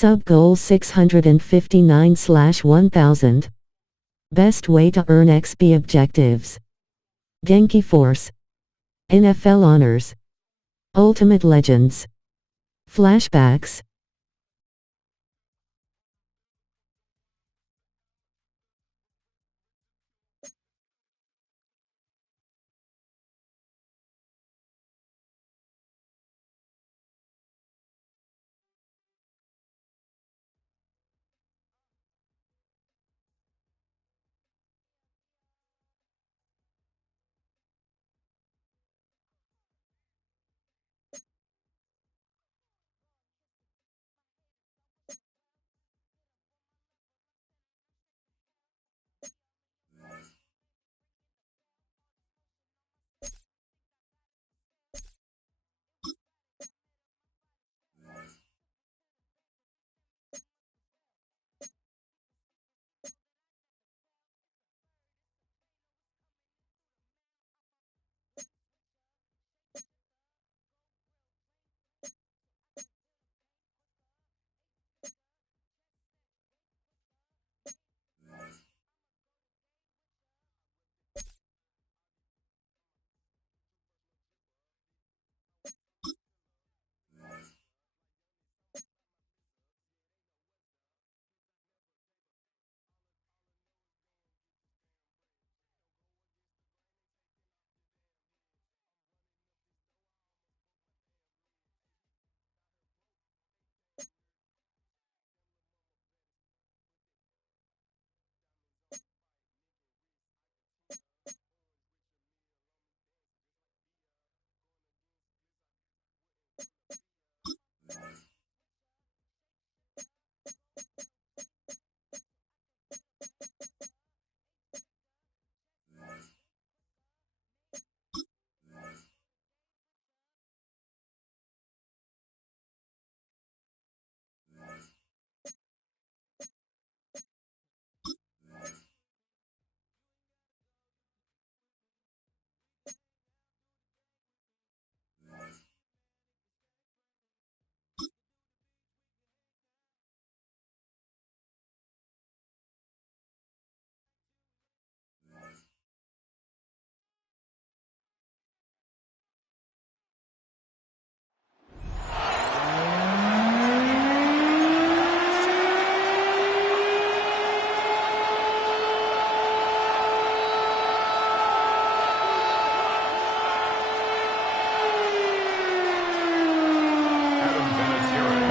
Sub goal 659/1000. Best way to earn XP objectives. Genki Force. NFL Honors. Ultimate Legends. Flashbacks.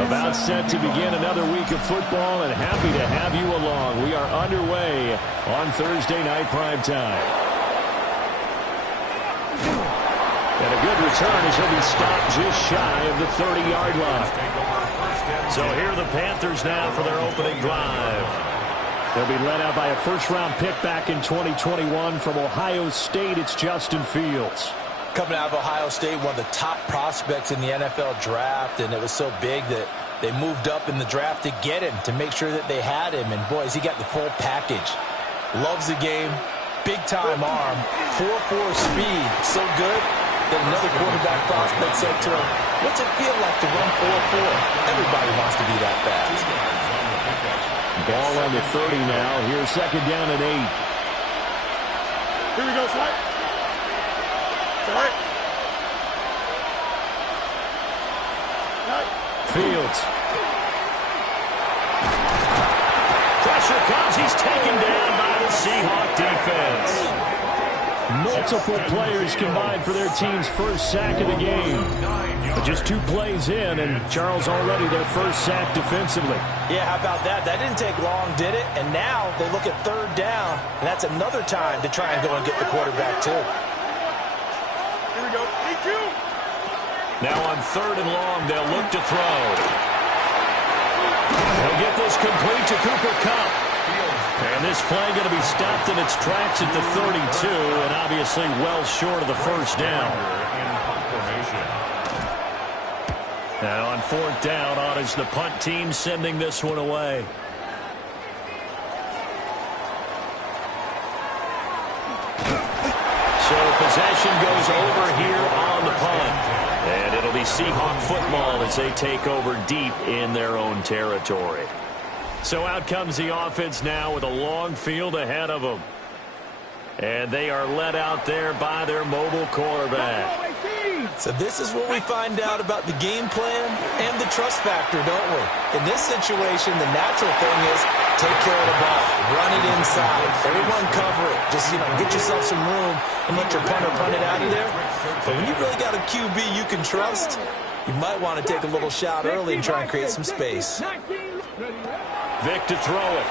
About set to begin another week of football, and happy to have you along. We are underway on Thursday night primetime. And a good return as he'll be stopped just shy of the 30-yard line. So here are the Panthers now for their opening drive. They'll be led out by a first-round pick back in 2021 from Ohio State. It's Justin Fields. Coming out of Ohio State, one of the top prospects in the NFL draft, and it was so big that they moved up in the draft to get him, to make sure that they had him. And, boys, he got the full package. Loves the game, big-time arm, 4.4 speed, so good that another quarterback prospect said to him, what's it feel like to run 4.4? Everybody wants to be that fast. Ball on the 30 now. Here's second down at 8. Here we go, Slide. Right. Fields. Pressure comes. He's taken down by the Seahawk defense. Multiple players combined for their team's first sack of the game. But just 2 plays in, and Charles already their first sack defensively. Yeah, how about that? That didn't take long, did it? And now they look at third down, and that's another time to try and go and get the quarterback, too. Here we go. Thank you. Now on third and long, they'll look to throw. They'll get this complete to Cooper Kupp. And this play going to be stopped in its tracks at the 32, and obviously well short of the first down. Now on fourth down, on is the punt team sending this one away. So possession goes over here on the punt. And it'll be Seahawk football as they take over deep in their own territory. So out comes the offense now with a long field ahead of them. And they are led out there by their mobile quarterback. So this is where we find out about the game plan and the trust factor, don't we? In this situation, the natural thing is take care of the ball, run it inside, everyone cover it. Just, get yourself some room and let your punter punt it out of there. But when you really got a QB you can trust, you might want to take a little shot early and try and create some space. Vic to throw it.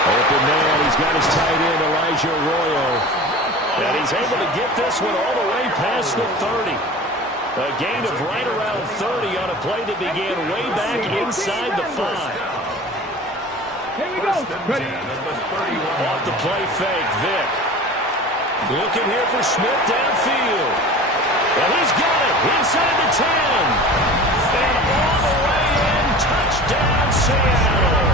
Open man, he's got his tight end, Elijah Arroyo. And he's able to get this one all the way past the 30. A gain of right around 30 on a play that began way back inside the 5. Here we go. Off the play fake, Vic. Looking here for Smith downfield. And he's got it inside the 10. And all the way in, touchdown Seattle.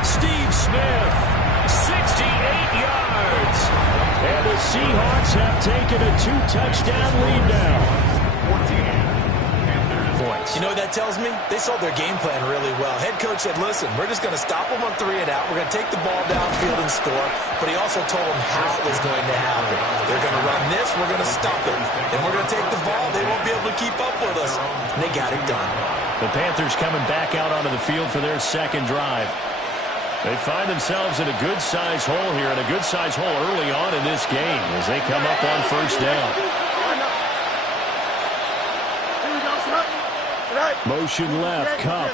Steve Smith, 68 yards. And the Seahawks have taken a 2-touchdown lead now. 14 points. You know what that tells me? They saw their game plan really well. Head coach said, listen, we're just going to stop them on 3 and out. We're going to take the ball downfield and score. But he also told them how it was going to happen. They're going to run this. We're going to stop it. And we're going to take the ball. They won't be able to keep up with us. And they got it done. The Panthers coming back out onto the field for their second drive. They find themselves in a good-sized hole here, and a good-sized hole early on in this game as they come up on first down. Motion left, Cup.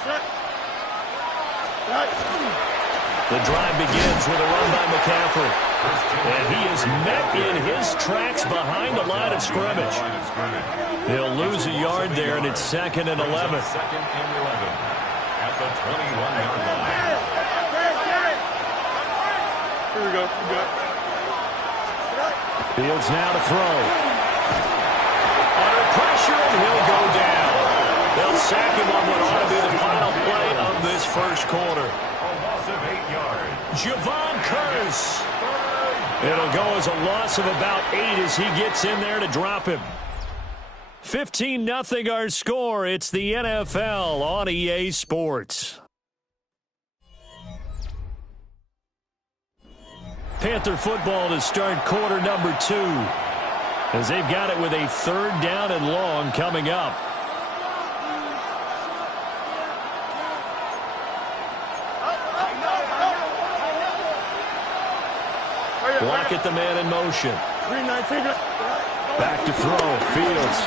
The drive begins with a run by McCaffrey. And he is met in his tracks behind the line of scrimmage. He'll lose a yard there, and it's 2nd and 11. Second and 11 at the 21-yard line. Here we go. Fields now to throw. Under pressure, and he'll go down. They'll sack him on what ought to be the final play of this first quarter. A loss of 8 yards. Javon Curse. It'll go as a loss of about 8 as he gets in there to drop him. 15-0 our score. It's the NFL on EA Sports. Panther football to start quarter number 2 as they've got it with a 3rd down and long coming up. Lockett the man in motion. Back to throw. Fields.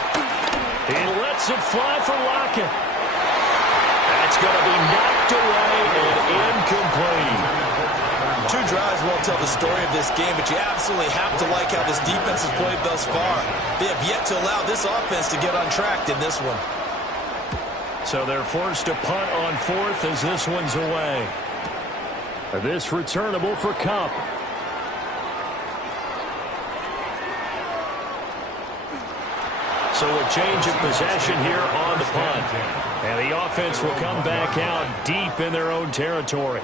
He lets it fly for Lockett. That's going to be knocked away and incomplete. 2 drives won't tell the story of this game, but you absolutely have to like how this defense has played thus far. They have yet to allow this offense to get untracked in this one. So they're forced to punt on 4th as this one's away. This returnable for Cup. So a change of possession here on the punt. And the offense will come back out deep in their own territory.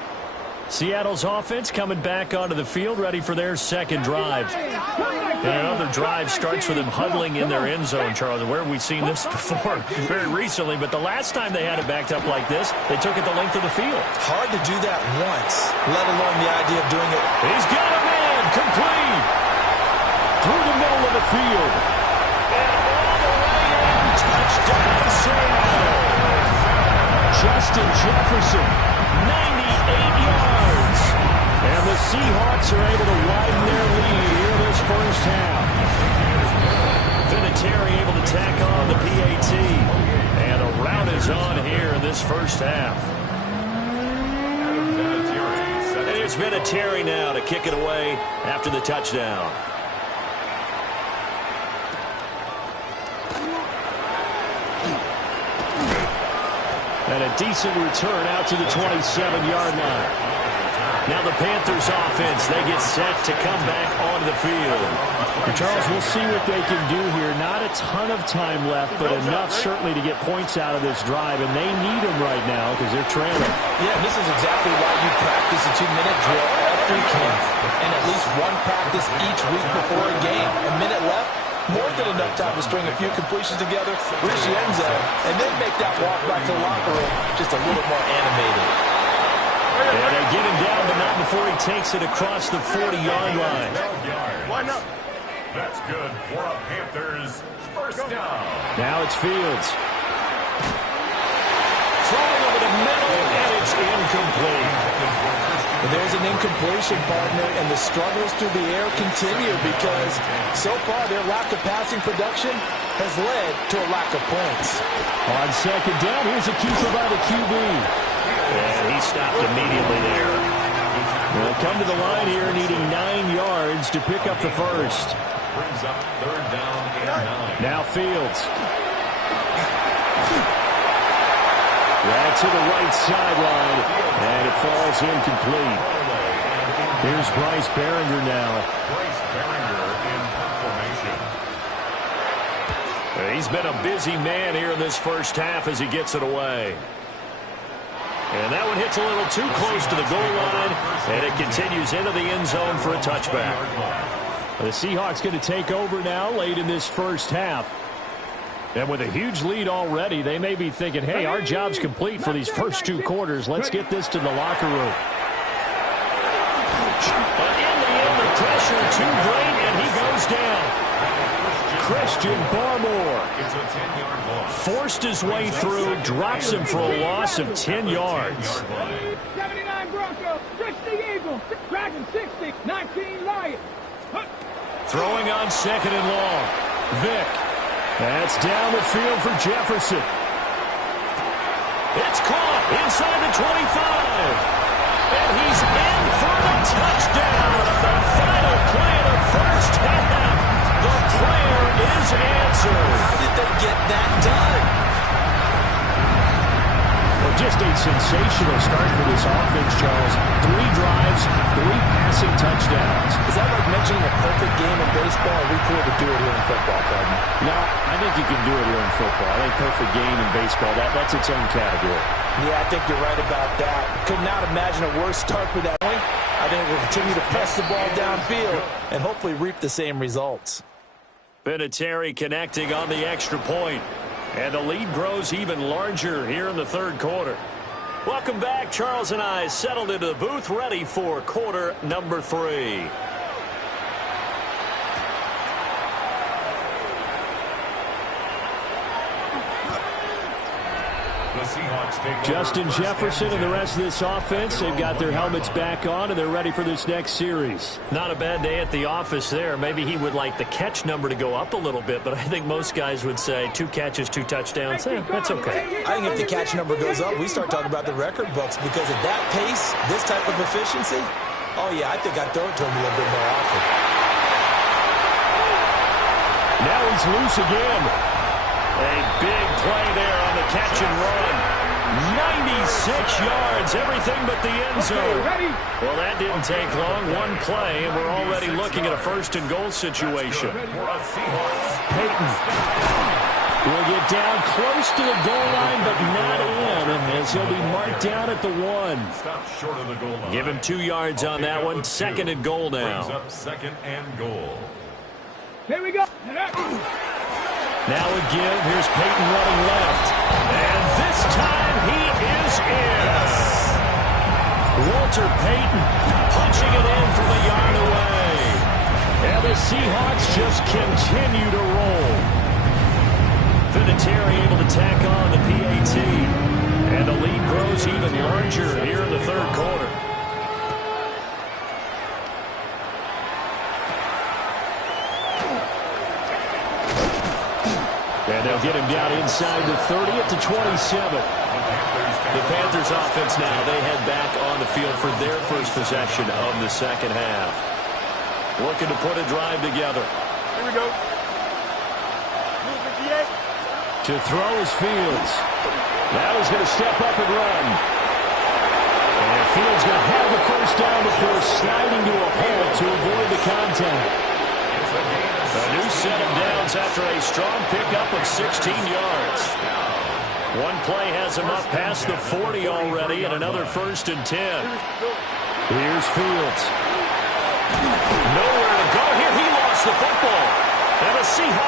Seattle's offense coming back onto the field, ready for their second drive. And another drive starts with them huddling in their end zone, Charles. Where have we seen this before? Very recently, but the last time they had it backed up like this, they took it the length of the field. Hard to do that once, let alone the idea of doing it. He's got a man, complete. Through the middle of the field. And all the way in, touchdown, Seattle. Justin Jefferson, 98 yards. And the Seahawks are able to widen their lead here this first half. Vinatieri able to tack on the PAT. And a rout is on here in this first half. And it's Vinatieri now to kick it away after the touchdown. And a decent return out to the 27-yard line. Now the Panthers offense, they get set to come back onto the field. And Charles, we'll see what they can do here. Not a ton of time left, but enough certainly to get points out of this drive. And they need them right now because they're trailing. Yeah, this is exactly why you practice a 2-minute drill all through camp. And at least one practice each week before a game. A minute left, More than enough time to string a few completions together, reach the end zone, and then make that walk back to the locker room just a little more animated. And they get him down, but not before he takes it across the 40-yard line. Why not? That's good for a Panthers first down. Now it's Fields. Throwing over the middle, and it's incomplete. There's an incompletion, partner, and the struggles through the air continue because so far their lack of passing production has led to a lack of points. On second down, here's a keeper by the QB. And he stopped immediately there. They'll come to the line here needing 9 yards to pick up the first. Brings up third down and 9. Now Fields. Right to the right sideline, and it falls incomplete. Here's Bryce Behringer now. Bryce Behringer in formation. He's been a busy man here in this first half as he gets it away. And that one hits a little too close to the goal line, and it continues into the end zone for a touchback. The Seahawks going to take over now late in this first half. And with a huge lead already, they may be thinking, hey, our job's complete for these first 2 quarters. Let's get this to the locker room. But in the end, the pressure too great, and he goes down. Christian Barmore It's a 10-yard loss. forced his way through, drops him for a loss of 10 yards. 79 Broncos, 60 Eagles, Dragon 60, 19 Lions. Throwing on second and long. Vick. That's down the field for Jefferson. It's caught inside the 25. And he's in for the touchdown. The final play of the first half. The prayer is answered. How did they get that done? Well, just a sensational start for this offense, Charles. 3 drives, 3 passing touchdowns. Is that like mentioning a perfect game in baseball? We could do it here in football, Cardinal. No, I think you can do it here in football. I think perfect game in baseball, that's its own category. Yeah, I think you're right about that. Could not imagine a worse start for that point. I think we'll continue to press the ball downfield and hopefully reap the same results. Vinatieri connecting on the extra point. And the lead grows even larger here in the third quarter. Welcome back. Charles and I settled into the booth ready for quarter number 3. Justin Jefferson and the rest of this offense, they've got their helmets back on, and they're ready for this next series. Not a bad day at the office there. Maybe he would like the catch number to go up a little bit, but I think most guys would say 2 catches, 2 touchdowns. That's okay. I think if the catch number goes up, we start talking about the record books because at that pace, this type of efficiency, oh, yeah, I think I'd throw it to him a little bit more often. Now he's loose again. A big play there on the catch and run. 96 yards, everything but the end zone. Well, that didn't take long. 1 play, and we're already looking at a first and goal situation. Peyton will get down close to the goal line, but not in, as he'll be marked down at the 1. Stop short of the goal line. Give him 2 yards on that one. Second and goal now. Brings up second and goal. Here we go. Now a give. Here's Peyton running left. And this time he is in. Walter Payton punching it in from a yard away. And the Seahawks just continue to roll. Vinatieri able to tack on the PAT. And the lead grows even larger here in the third quarter. And they'll get him down inside the 30 to 27. The Panthers offense now, they head back on the field for their first possession of the second half. Looking to put a drive together. Here we go. To throw is Fields. Now he's going to step up and run. And Fields going to have the first down before sliding to a hole to avoid the contact. A new set of downs after a strong pickup of 16 yards. 1 play has him up past the 40 already, and another first and 10. Here's Fields. Nowhere to go here. He lost the football. And the Seahawks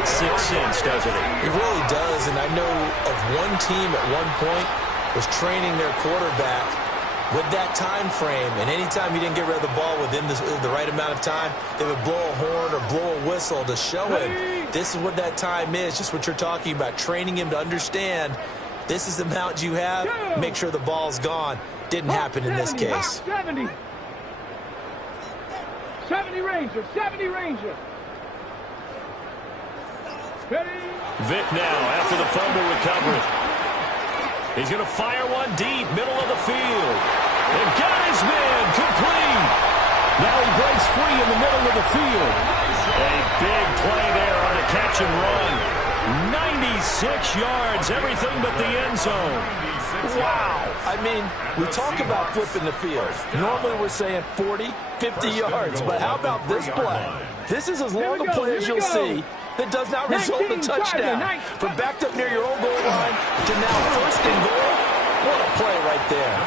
that sinks in, doesn't it? It really does, and I know of one team at one point was training their quarterback with that time frame, and anytime you didn't get rid of the ball within the right amount of time, they would blow a horn or blow a whistle to show him this is what that time is, just what you're talking about, training him to understand this is the amount you have, make sure the ball's gone. Didn't happen in this case. 70 Ranger, 70 Ranger. Vic now after the fumble recovery. He's going to fire one deep, middle of the field. And got his man complete. Now he breaks free in the middle of the field. A big play there on the catch and run. 96 yards, everything but the end zone. Wow. I mean, we talk about flipping the field. Normally we're saying 40, 50 yards, but how about this play? This is as long a play as you'll see that does not result in a touchdown. From backed up near your own goal line to now first and goal. What a play right there.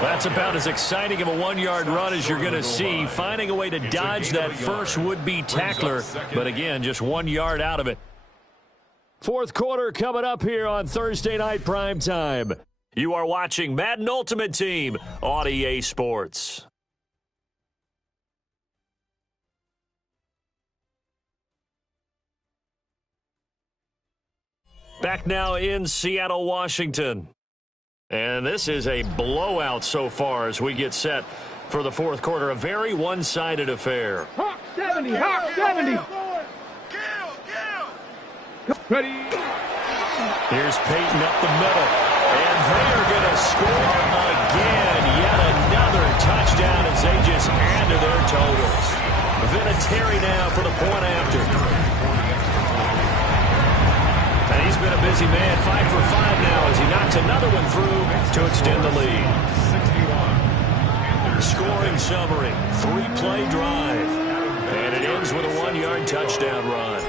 That's about as exciting of a one-yard run as you're going to see, finding a way to dodge that first would-be tackler, but again, just 1 yard out of it. Fourth quarter coming up here on Thursday Night Primetime. You are watching Madden Ultimate Team on EA Sports. Back now in Seattle, Washington. And this is a blowout so far as we get set for the fourth quarter. A very one-sided affair. Hawk 70, Hawk 70. Ready. Here's Peyton up the middle. And they're going to score again. Yet another touchdown as they just add to their totals. Vinatieri now for the point after. And he's been a busy man, 5 for 5 now as he knocks another one through to extend the lead. Scoring summary, 3-play drive. And it ends with a 1-yard touchdown run.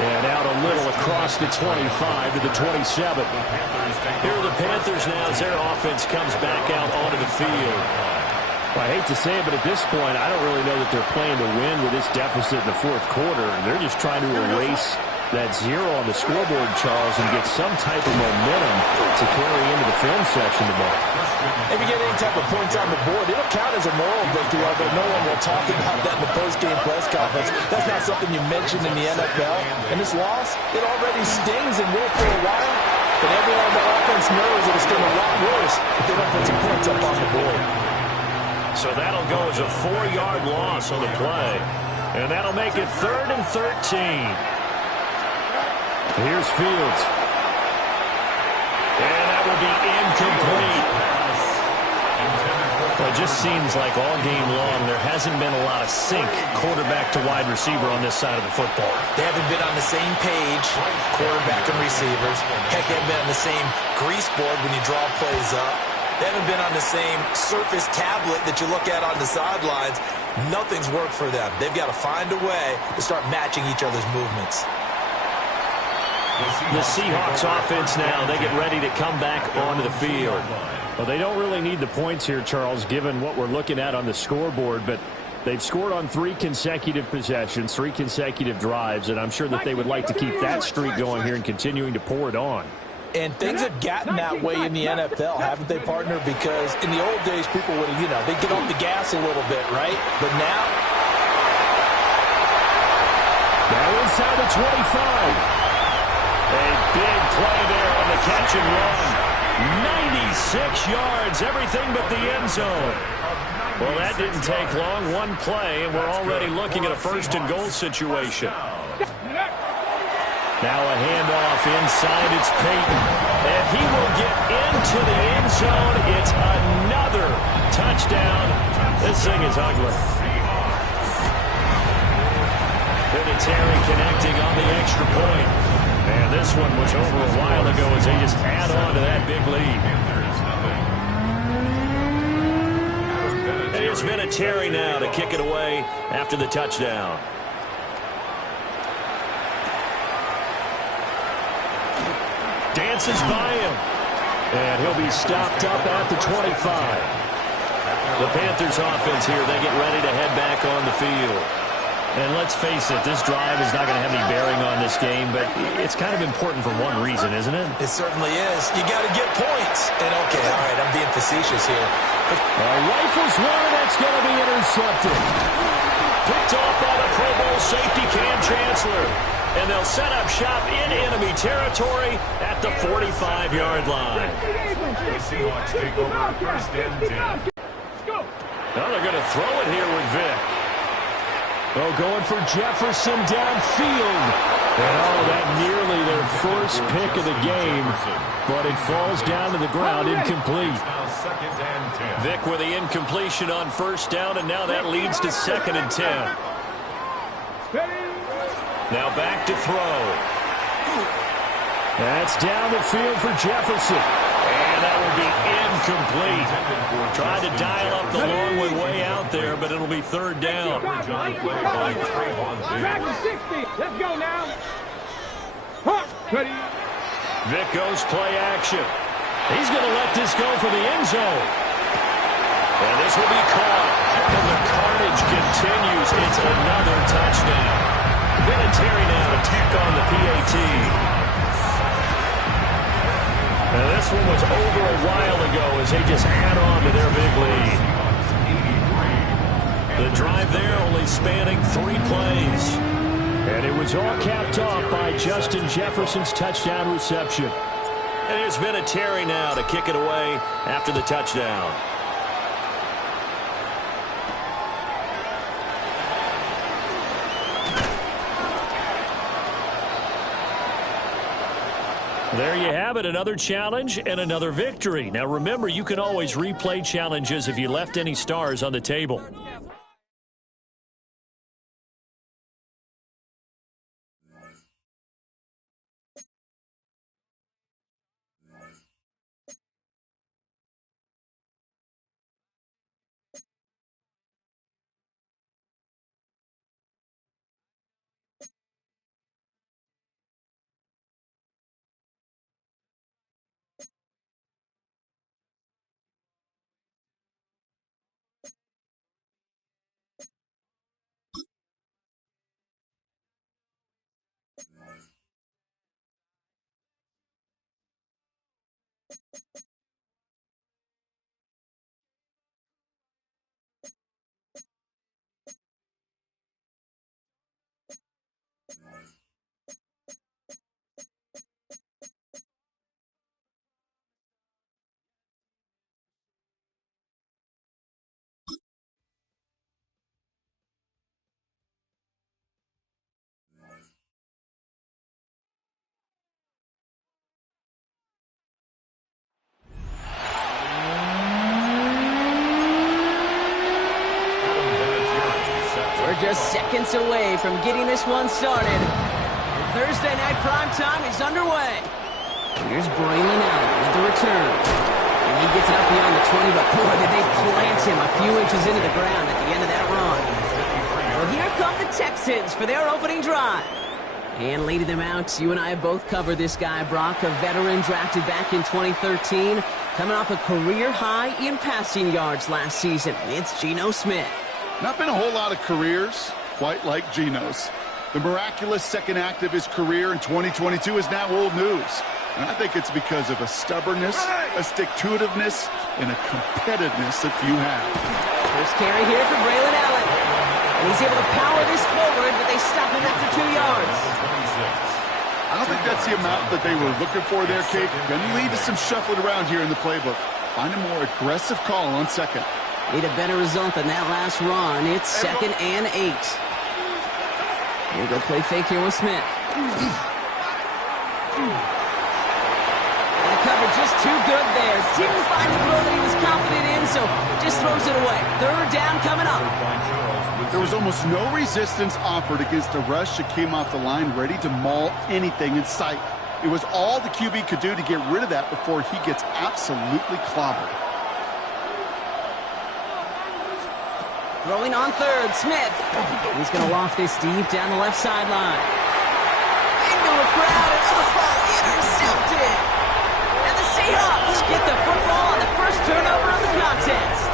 And out a little across the 25 to the 27. Here are the Panthers now as their offense comes back out onto the field. Well, I hate to say it, but at this point, I don't really know that they're playing to win with this deficit in the fourth quarter. And they're just trying to erase that zero on the scoreboard, Charles, and get some type of momentum to carry into the film section tomorrow. If you get any type of points on the board, it'll count as a moral victory, although no one will talk about that in the post-game press conference. That's not something you mentioned in the NFL. And this loss, it already stings and will for a while. But everyone on the offense knows that it's going to be a lot worse if they don't put some points up on the board. So that'll go as a 4-yard loss on the play. And that'll make it 3rd and 13. Here's Fields. And that will be incomplete. Well, it just seems like all game long there hasn't been a lot of sync quarterback to wide receiver on this side of the football. They haven't been on the same page, quarterback and receivers. Heck, they haven't been on the same grease board when you draw plays up. They haven't been on the same Surface tablet that you look at on the sidelines. Nothing's worked for them. They've got to find a way to start matching each other's movements. The Seahawks offense now, they get ready to come back onto the field. Well, they don't really need the points here, Charles, given what we're looking at on the scoreboard, but they've scored on 3 consecutive possessions, 3 consecutive drives, and I'm sure that they would like to keep that streak going here and continuing to pour it on. And things have gotten that way in the NFL, haven't they, partner? Because in the old days, people would, they'd get off the gas a little bit, right? But now inside the 25. A big play there on the catch and run. 96 yards, everything but the end zone. Well, that didn't take long. One play, and we're already looking at a 1st and goal situation. Now a handoff inside. It's Peyton. And he will get into the end zone. It's another touchdown. This thing is ugly. Vinatieri connecting on the extra point. And this one was over a while ago as they just add on to that big lead. Here's Vinatieri now to kick it away after the touchdown. Dances by him. And he'll be stopped up at the 25. The Panthers offense here, they get ready to head back on the field. And let's face it, this drive is not going to have any bearing on this game, but it's kind of important for one reason, isn't it? It certainly is. You got to get points. And okay, all right, I'm being facetious here. Rifles one, that's going to be intercepted. Picked off by the Pro Bowl safety Cam Chancellor. And they'll set up shop in enemy territory at the 45-yard line. The Seahawks take over first and 10. Now they're going to throw it here with Vic. Oh, going for Jefferson downfield. And oh, that nearly their first pick of the game. But it falls down to the ground, incomplete. Vic with the incompletion on first down, and now that leads to 2nd and 10. Now back to throw. That's down the field for Jefferson. And that will be incomplete. Tried to dial up the long way out there, but it'll be 3rd down. Dragon 60. Let's go now. Ready. Vic goes play action. He's going to let this go for the end zone. And this will be caught. And the carnage continues. It's another touchdown. Vinatieri now to tack on the PAT. Now this one was over a while ago as they just add on to their big lead. The drive there only spanning 3 plays. And it was all capped off by Justin Jefferson's touchdown reception. And here's Vinatieri now to kick it away after the touchdown. There you have it, another challenge and another victory. Now remember, you can always replay challenges if you left any stars on the table. Just seconds away from getting this one started. And Thursday night primetime is underway. Here's Braylon Allen with the return. And he gets it up beyond the 20, but boy, did they plant him a few inches into the ground at the end of that run. Well, here come the Texans for their opening drive. And leading them out, you and I have both covered this guy, Brock, a veteran drafted back in 2013, coming off a career high in passing yards last season. It's Geno Smith. Not been a whole lot of careers quite like Geno's. The miraculous second act of his career in 2022 is now old news. And I think it's because of a stubbornness, a stick-to-itiveness, and a competitiveness that few have. First carry here for Braylon Allen. And he's able to power this forward, but they stop him after 2 yards. I don't think that's the amount that they were looking for there, Kate. Going to lead to some shuffling around here in the playbook. Find a more aggressive call on second. Need a better result than that last run. It's 2nd and 8. He'll go play fake here with Smith. And the cover just too good there. Didn't find the throw that he was confident in, so just throws it away. 3rd down coming up. There was almost no resistance offered against a rush that came off the line ready to maul anything in sight. It was all the QB could do to get rid of that before he gets absolutely clobbered. Throwing on 3rd, Smith. He's going to loft this deep down the left sideline. Into a crowd, and intercepted. And the Seahawks get the football on the first turnover of the contest.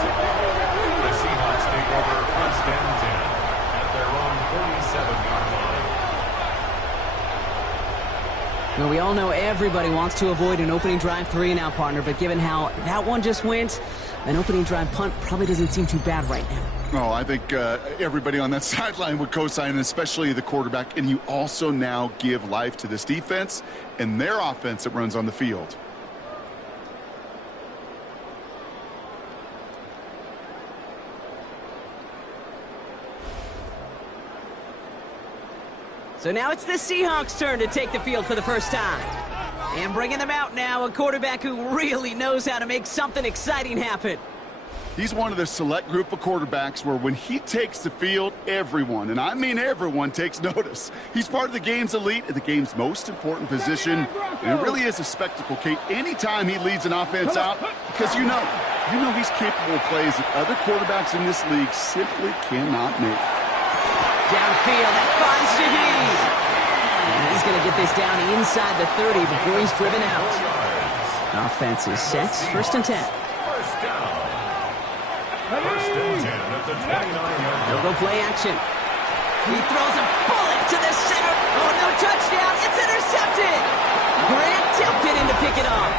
The Seahawks take over first and 10 at their own 47-yard line. Well, we all know everybody wants to avoid an opening drive 3-and-out, partner, but given how that one just went, an opening drive punt probably doesn't seem too bad right now. Oh, I think everybody on that sideline would co-sign, especially the quarterback. And you also now give life to this defense and their offense that runs on the field. So now it's the Seahawks' turn to take the field for the first time. And bringing them out now, a quarterback who really knows how to make something exciting happen. He's one of the select group of quarterbacks where when he takes the field, everyone, and I mean everyone, takes notice. He's part of the game's elite at the game's most important position. And it really is a spectacle, Kate, anytime he leads an offense out, because you know he's capable of plays that other quarterbacks in this league simply cannot make. Downfield, that finds Shaheed. And he's going to get this down inside the 30 before he's driven out. Offense is set, first and 10. First down. First and 10 at the 29-yard line. They'll go play action. He throws a bullet to the center. Oh, no touchdown. It's intercepted. Grant tilted in to pick it off.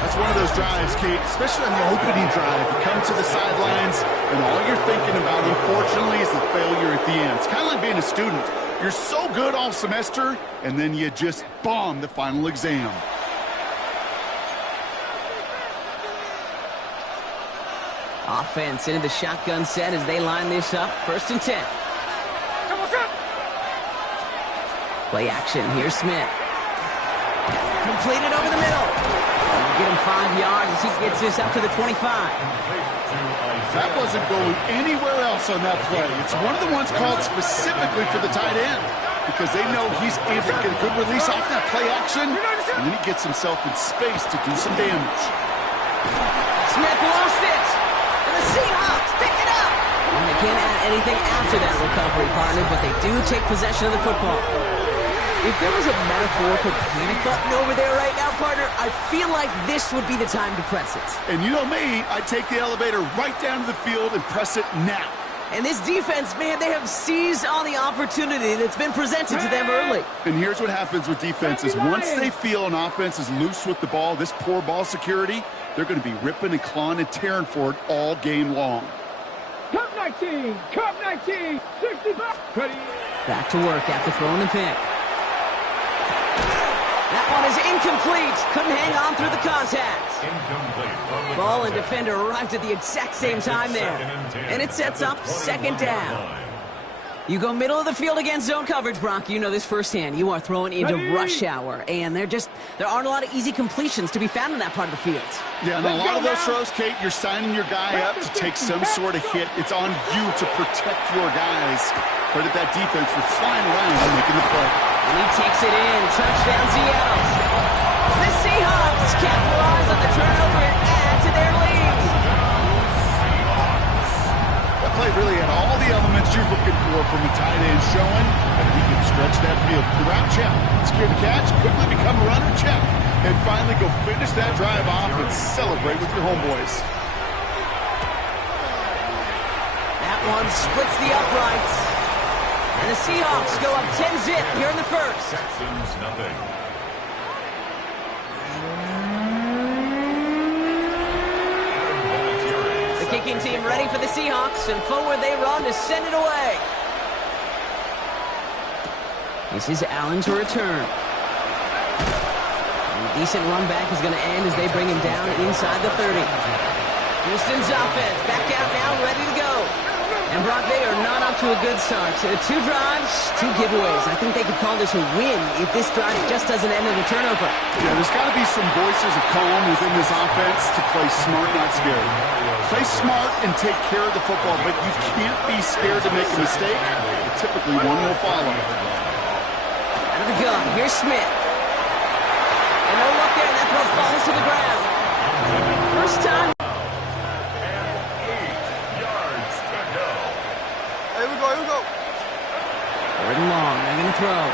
That's one of those drives, Kate, especially on the opening drive. You come to the sidelines, and all you're thinking about, unfortunately, is the failure at the end. It's kind of like being a student. You're so good all semester, and then you just bomb the final exam. Offense into the shotgun set as they line this up. First and 10. Play action. Here's Smith. Completed over the middle. Get him 5 yards as he gets this up to the 25. That wasn't going anywhere else on that play. It's one of the ones called specifically for the tight end because they know he's able to get a good release off that play action, and then he gets himself in space to do some damage. Smith lost it, and the Seahawks pick it up. And they can't add anything after that recovery, partner, but they do take possession of the football. If there was a metaphorical panic button over there right now, partner, I feel like this would be the time to press it. And you know me, I'd take the elevator right down to the field and press it now. And this defense, man, they have seized on the opportunity that's been presented to them early. And here's what happens with defenses. Once they feel an offense is loose with the ball, this poor ball security, they're going to be ripping and clawing and tearing for it all game long. Cup 19, 65. Ready. Back to work after throwing the pick. That one is incomplete. Couldn't hang on through the contact. Incomplete. Ball and defender arrived at the exact same time there. And it sets up second down. You go middle of the field against zone coverage, Brock. You know this firsthand. You are throwing into rush hour. And there aren't a lot of easy completions to be found in that part of the field. Yeah, and a lot of those throws, Kate, you're signing your guy up to take some sort of hit. It's on you to protect your guys. Credit that defense for flying around and making the play. And he takes it in. Touchdown, Seattle. The Seahawks capitalize on the turnover and add to their lead. That play really had all the elements you're looking for from a tight end, showing that he can stretch that field. The route check, secure the catch, quickly become a runner check, and finally go finish that drive off and celebrate with your homeboys. That one splits the uprights. And the Seahawks go up 10-zip here in the first. Texans nothing. The kicking team ready for the Seahawks, and forward they run to send it away. This is Allen to return. And a decent run back is going to end as they bring him down inside the 30. Houston's offense back out now, ready to go. And Brock, they are not off to a good start. So 2 drives, 2 giveaways. I think they could call this a win if this drive just doesn't end in a turnover. Yeah, there's got to be some voices of calm within this offense to play smart, not scared. Play smart and take care of the football, but you can't be scared to make a mistake. Typically, one will follow. Out of the gun, here's Smith. And no luck there, that throw falls to the ground. First time. Here we go. 3rd and long, they're going to throw.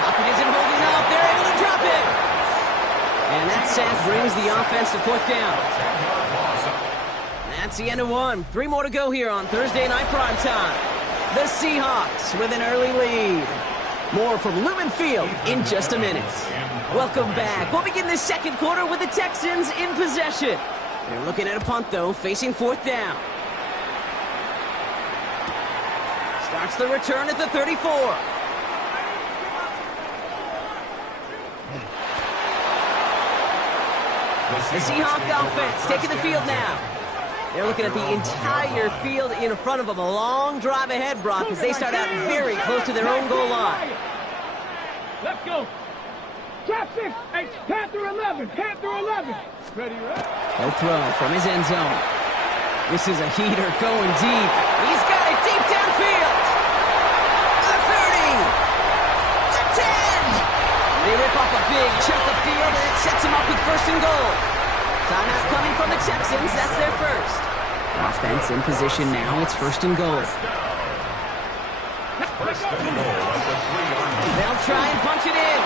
Pocket isn't holding up, they're able to And that sack brings the offense to 4th down. That's the end of one. 3 more to go here on Thursday Night Primetime. The Seahawks with an early lead. More from Lumen Field in just a minute. Welcome back. We'll begin the second quarter with the Texans in possession. They're looking at a punt, though, facing 4th down. Starts the return at the 34. The Seahawk offense taking the field now. They're looking at the entire field in front of them. A long drive ahead, Brock, as they start out very close to their own goal line. Let's go. Trap 6. Hey, Panther 11. Panther 11. Ready, right? He'll throw from his end zone. This is a heater going deep. He's got it deep downfield. The 30. The 10. They rip off a big chunk of field, and it sets him up with 1st and goal. Timeout coming from the Texans. That's their first. Offense in position now. It's 1st and goal. They'll try and punch it in.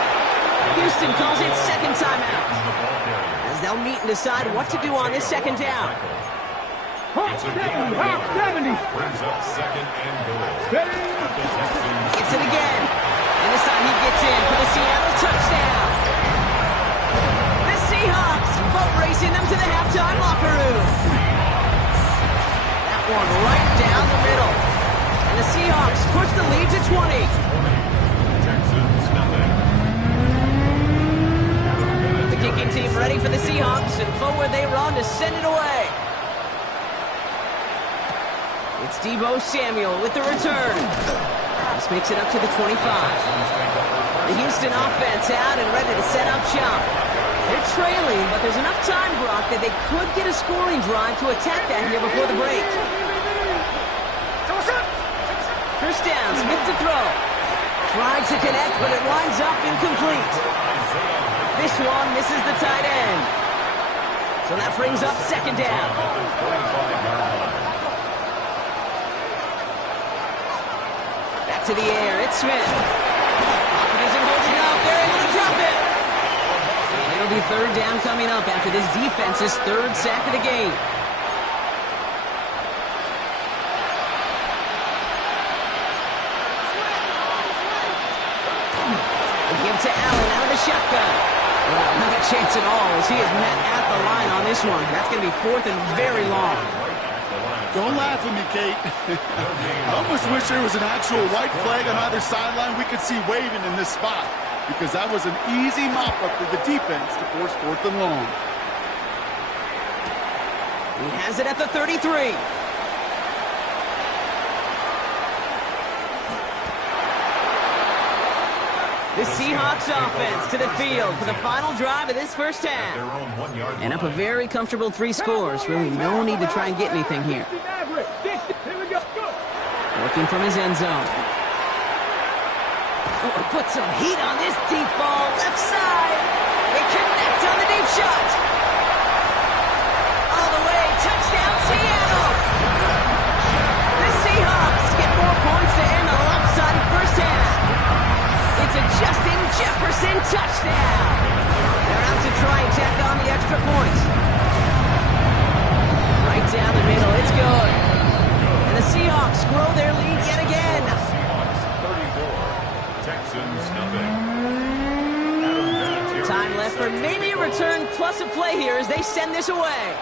Houston calls it 2nd timeout, as they'll meet and decide what to do on this 2nd down. Hawk 70. Hawk 70. Brings up 2nd and goal. Gets it again. And this time he gets in for the Seattle touchdown. The Seahawks boat racing them to the halftime locker room. That one right down the middle. And the Seahawks push the lead to 20. Texans nothing. The kicking team ready for the Seahawks, and forward they run to send it away. It's Deebo Samuel with the return. This makes it up to the 25. The Houston offense out and ready to set up shop. They're trailing, but there's enough time, Brock, that they could get a scoring drive to attack that here before the break. 1st down, Smith to throw. Tried to connect, but it winds up incomplete. This one misses the tight end. So that brings up 2nd down. Back to the air, it's Smith. Pocket isn't holding up, they're able to drop it. And it'll be 3rd down coming up after this defense's 3rd sack of the game. Give to Allen out of the shotgun. Well, not a chance at all as he is met at the line on this one. That's going to be 4th and very long. Don't laugh at me, Kate. I almost wish there was an actual white flag on either sideline we could see waving in this spot, because that was an easy mop-up for the defense to force 4th and long. He has it at the 33. The Seahawks offense to the field for the final drive of this 1st half. And up a very comfortable 3 scores. Really no need to try and get anything here. Working from his end zone. Oh, put some heat on this deep ball. Left side. They connect on the deep shot. All the way. Touchdown, Seattle. The Seahawks get more points to end the lopsided 1st half. It's a Justin Jefferson touchdown. They're out to try and tack on the extra point. Right down the middle, it's good. And the Seahawks grow their lead yet again. Seahawks 34, Texans nothing. Time left for maybe a return plus a play here as they send this away.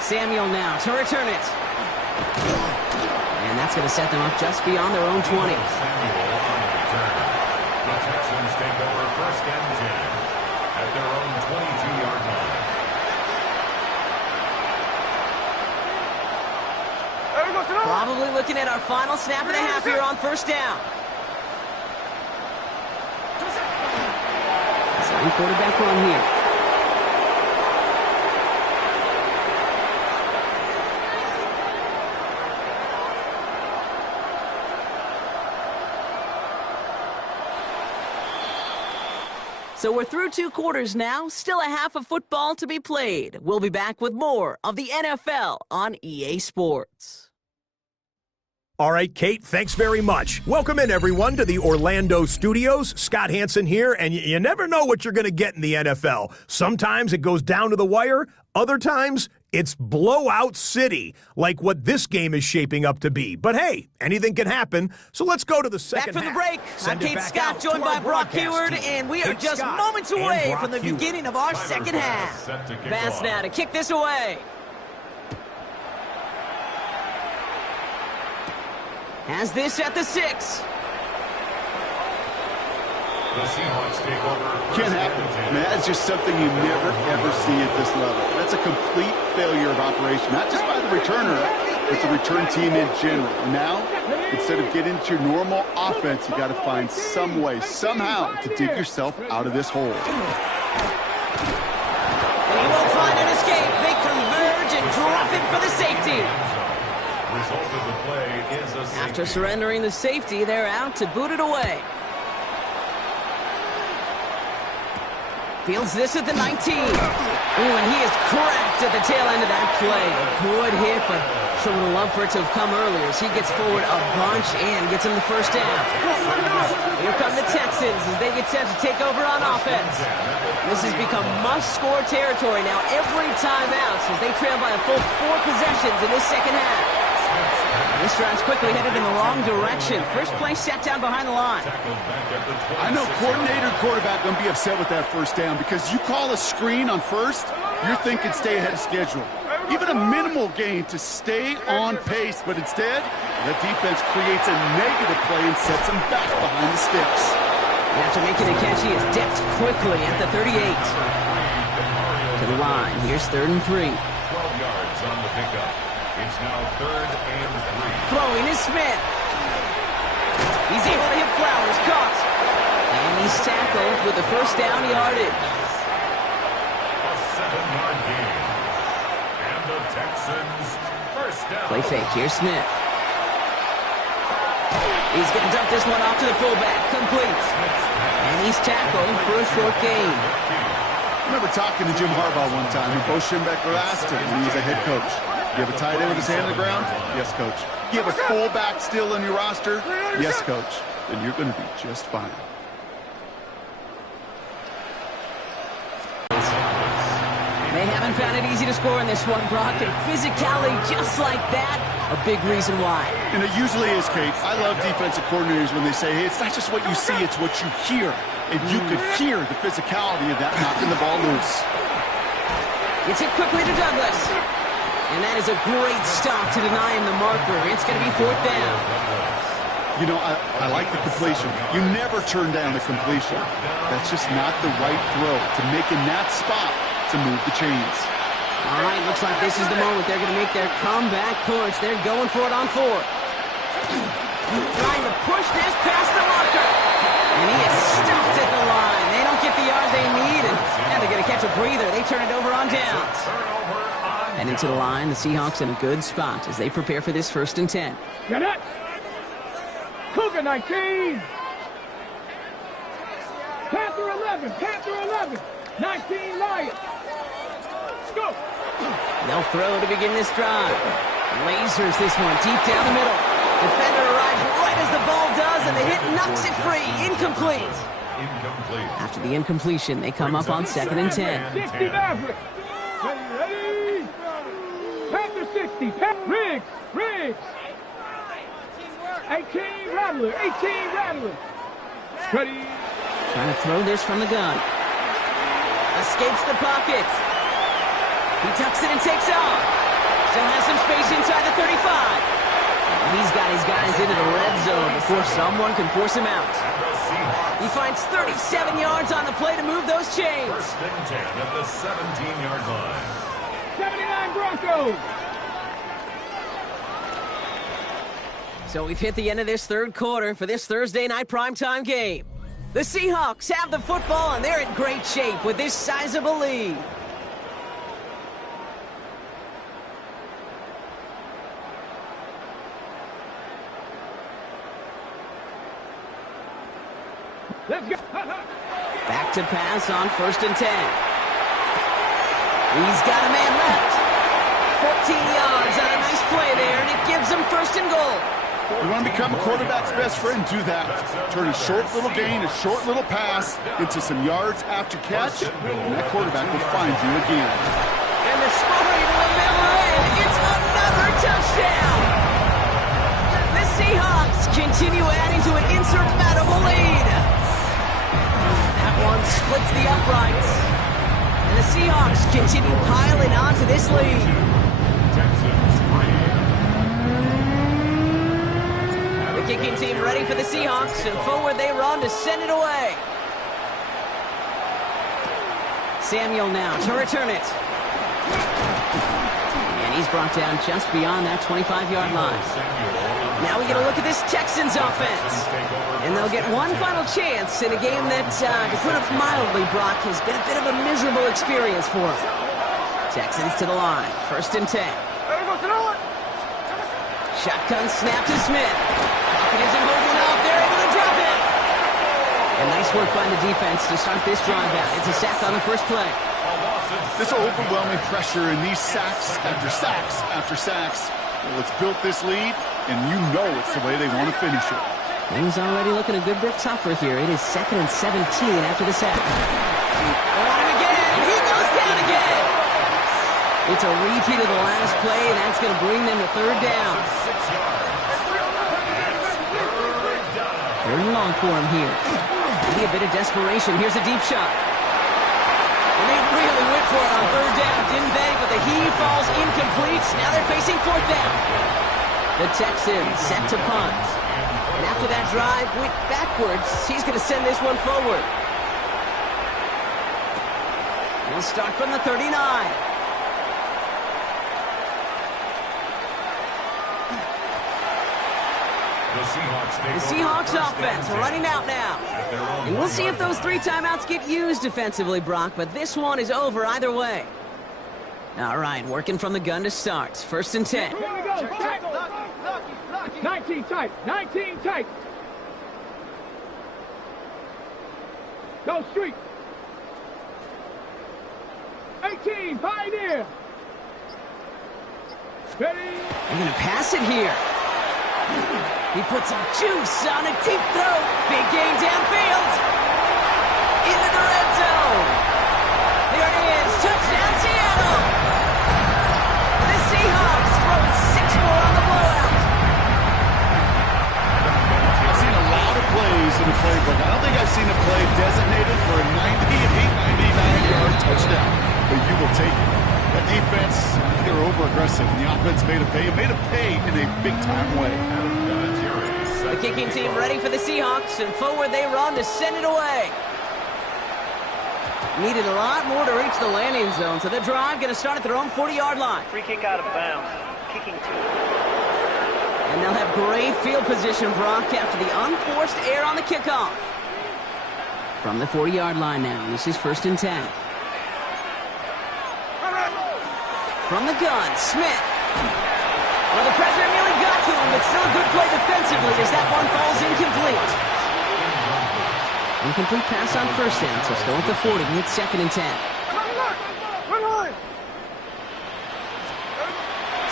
Samuel now to return it. And that's going to set them up just beyond their own 20. Samuel on the return. The Texans take over 1st and 10 at their own 22-yard line. Probably looking at our final snap of the half here on 1st down. Second quarterback run here. So we're through 2 quarters now, still a half of football to be played. We'll be back with more of the NFL on EA Sports. All right, Kate, thanks very much. Welcome in, everyone, to the Orlando studios. Scott Hansen here, and you never know what you're going to get in the NFL. Sometimes it goes down to the wire. Other times, it's blowout city, like what this game is shaping up to be. But hey, anything can happen, so let's go to the second half. Back from the break, I'm Kate Scott, joined by Brock Heward, and we are just moments away from the beginning of our second half. Pass now to kick this away. Has this at the 6. The Seahawks take over. Can't happen. I mean, that's just something you never, ever see at this level. That's a complete failure of operation, not just by the returner, but the return team in general. Now, instead of getting into your normal offense, you got to find some way, somehow, to dig yourself out of this hole. And he won't find an escape. They converge and drop it for the safety. Result of the play is a safety. After surrendering the safety, they're out to boot it away. Fields this at the 19. Ooh, and he is cracked at the tail end of that play. A good hit, but sure would have loved for it to have come earlier as he gets forward a bunch and gets him the first down. Here come the Texans as they get set to take over on offense. This has become must-score territory now every time out as they trail by a full 4 possessions in this second half. This drive's quickly headed in the wrong direction. First play set down behind the line. I know coordinator and quarterback going to be upset with that first down because you call a screen on first, you're thinking stay ahead of schedule. Even a minimal gain to stay on pace, but instead, the defense creates a negative play and sets them back behind the sticks. After making the catch, he is dipped quickly at the 38. To the line, here's 3rd and 3. 12 yards on the pickup. It's now 3rd and 3. Throwing is Smith. He's able to hit Flowers, caught. And he's tackled with the first down yardage. A 7-yard gain. And the Texans first down. Play fake, here's Smith. He's going to dump this one off to the fullback, complete. And he's tackled for a short gain. I remember talking to Jim Harbaugh one time, and Bo Schembechler asked him when he was a head coach, you have a tight end with his hand on the ground? Yes, coach. You have a fullback still in your roster? Yes, coach. Then you're going to be just fine. They haven't found it easy to score in this one, Brock, and physicality just like that, a big reason why. And it usually is, Kate. I love defensive coordinators when they say, hey, it's not just what you see, it's what you hear. And you could hear the physicality of that knocking the ball loose. Gets it quickly to Douglas. And that is a great stop to deny him the marker. It's going to be 4th down. You know, I like the completion. You never turn down a completion. That's just not the right throw to make in that spot to move the chains. All right, looks like this is the moment they're going to make their comeback push. They're going for it on 4th. Trying to push this past the marker. And he is stuffed at the line. They don't get the yard they need, and now they're going to catch a breather. They turn it over on downs. And into the line, the Seahawks in a good spot as they prepare for this 1st and 10. Get it! Cougar 19! Panther 11! Panther 11! 19 Lions! Go! They'll throw to begin this drive. Lasers this one deep down the middle. Defender arrives right as the ball does, and the hit knocks it free. Incomplete. After the incompletion, they come up on 2nd and 10. 60 Maverick! Ready? Panther 60! Riggs! Riggs! 18 Rattler! 18 Rattler! Ready? Trying to throw this from the gun. Escapes the pocket. He tucks it and takes off. Still has some space inside the 35. He's got his guys into the red zone before someone can force him out. He finds 37 yards on the play to move those chains. 1st and 10 at the 17-yard line. 79 Broncos! So we've hit the end of this 3rd quarter for this Thursday night primetime game. The Seahawks have the football, and they're in great shape with this sizable lead. Let's go! Back to pass on 1st and 10. He's got a man left. 14 yards on a nice play there, and it gives them 1st and goal. You want to become a quarterback's best friend? Do that. Turn a short little gain, a short little pass into some yards after catch, and that quarterback will find you again. And the scoring will never end. It's another touchdown. The Seahawks continue adding to an insurmountable lead. That one splits the uprights. And the Seahawks continue piling on to this lead. The kicking team ready for the Seahawks, and forward they run to send it away. Samuel now to return it. And he's brought down just beyond that 25-yard line. Now we get a look at this Texans offense. And they'll get one final chance in a game that, to put it mildly, Brock, has been a bit of a miserable experience for them. Texans to the line. 1st and 10. Shotgun snap to Smith. Pocket isn't holding up. They're able to drop it. And nice work by the defense to start this drive out. It's a sack on the first play. This overwhelming pressure and these sacks after sacks after sacks, well, it's built this lead, and you know it's the way they want to finish it. Things already looking a good bit tougher here. It is 2nd and 17 after the sack. On him again. He goes down again. It's a repeat of the last play. That's going to bring them to 3rd down. 3rd and long for him here. Maybe a bit of desperation. Here's a deep shot. And they really went for it on 3rd down, didn't they? But the heave falls incomplete. Now they're facing 4th down. The Texans set to punt. And after that drive went backwards, he's going to send this one forward. He'll start from the 39. The Seahawks offense running out now. And we'll see if those 3 timeouts get used defensively, Brock, but this one is over either way. All right, working from the gun to start. 1st and 10. 19 tight. 19 tight. Go street. 18, Pioneer. Ready. They're going to pass it here. He puts some juice on a deep throw. Big gain downfield. Into the red zone. There it is. Touchdown, Seattle. The Seahawks throwing 6 more on the blowout. I've seen a lot of plays in the playbook. I don't think I've seen a play designated for a 99-yard touchdown, but you will take it. That defense, they were over-aggressive, and the offense made a pay. It made a pay in a big-time way. The kicking team ready for the Seahawks, and forward they run to send it away. Needed a lot more to reach the landing zone, so the drive going to start at their own 40-yard line. Free kick out of bounds. Kicking team. And they'll have great field position, Brock, after the unforced error on the kickoff. From the 40-yard line now, this is 1st and 10. From the gun, Smith. Well, the pressure nearly got to him, but still a good play defensively as that one falls incomplete. Incomplete pass on 1st down, so still at the 40. It's 2nd and 10.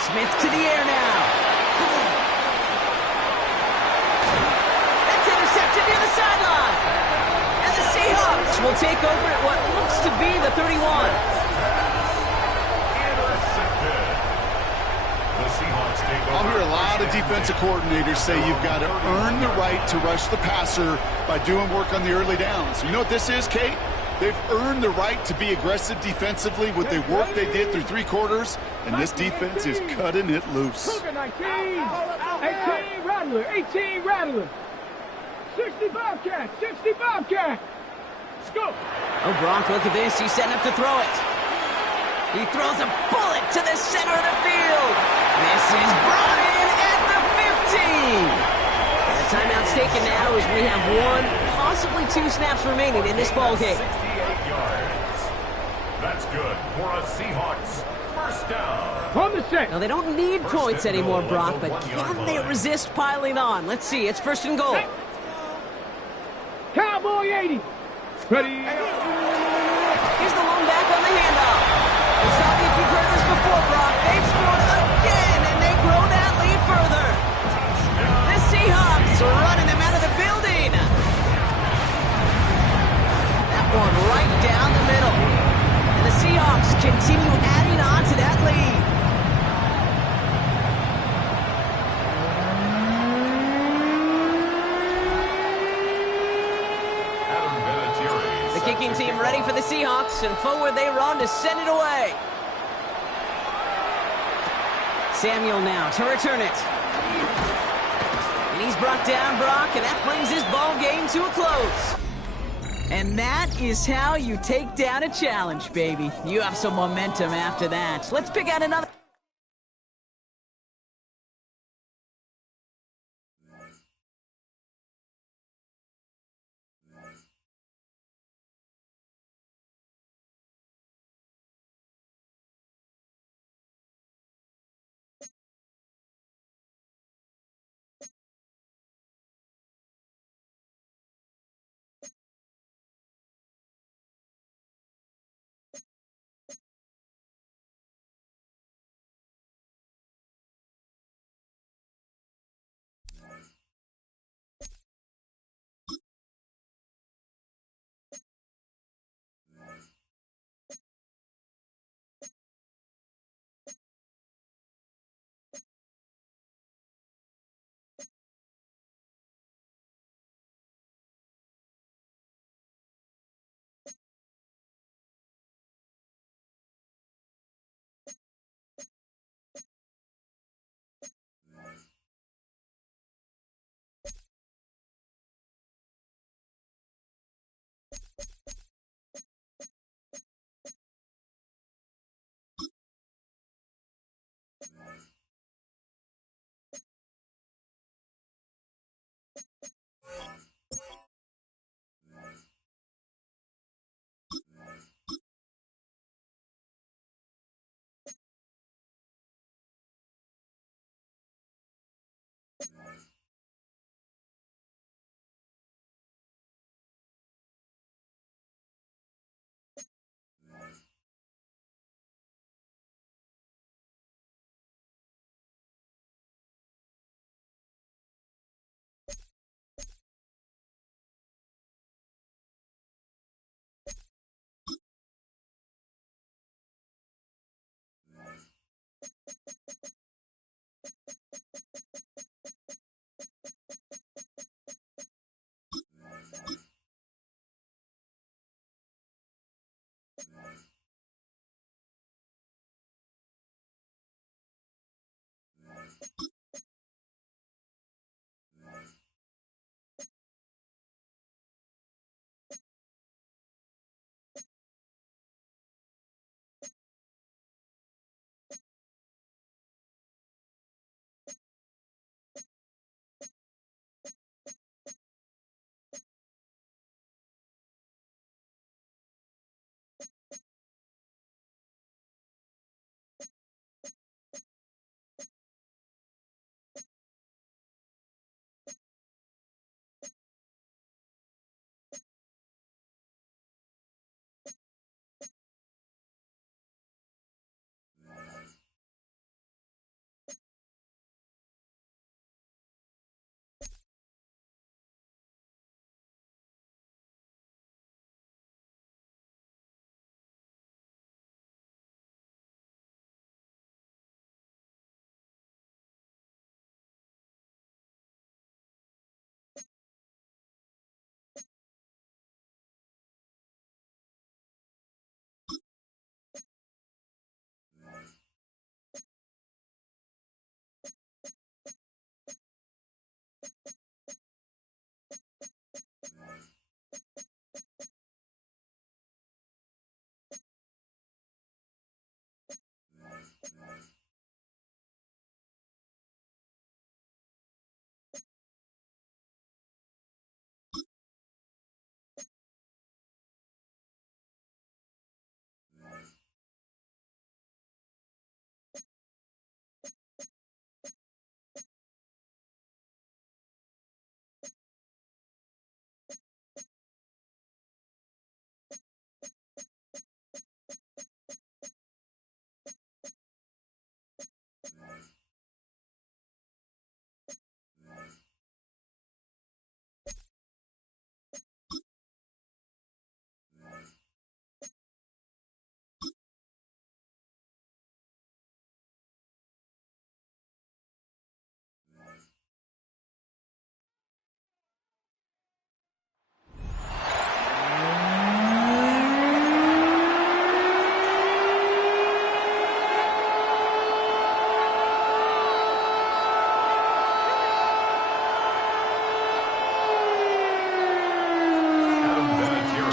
Smith to the air now. That's intercepted near the sideline. And the Seahawks will take over at what looks to be the 31. I'll hear a lot of defensive coordinators say you've got to earn the right to rush the passer by doing work on the early downs. You know what this is, Kate? They've earned the right to be aggressive defensively with the work they did through 3 quarters, and this defense is cutting it loose. 18 Rattler, 18 Rattler. 65 catch, 65 catch. Let's go. Oh, Brock, look at this. He's setting up to throw it. He throws a bullet to the center of the field. This is brought in at the 15. The timeout's taken now as we have 1, possibly 2 snaps remaining in this ball game. 68 yards. That's good for a Seahawks first down. From the set. Now, they don't need points anymore, Brock, but can they resist piling on? Let's see. It's 1st and goal. Cowboy 80. Ready. Here's the lone back on the handoff. Tell me if you've heard this before, Brock. They've scored again, and they grow that lead further. The kicking team ready for the Seahawks, and forward they run to send it away. Samuel now to return it. And he's brought down, Brock, and that brings his ball game to a close. And that is how you take down a challenge, baby. You have some momentum after that. Let's pick out another.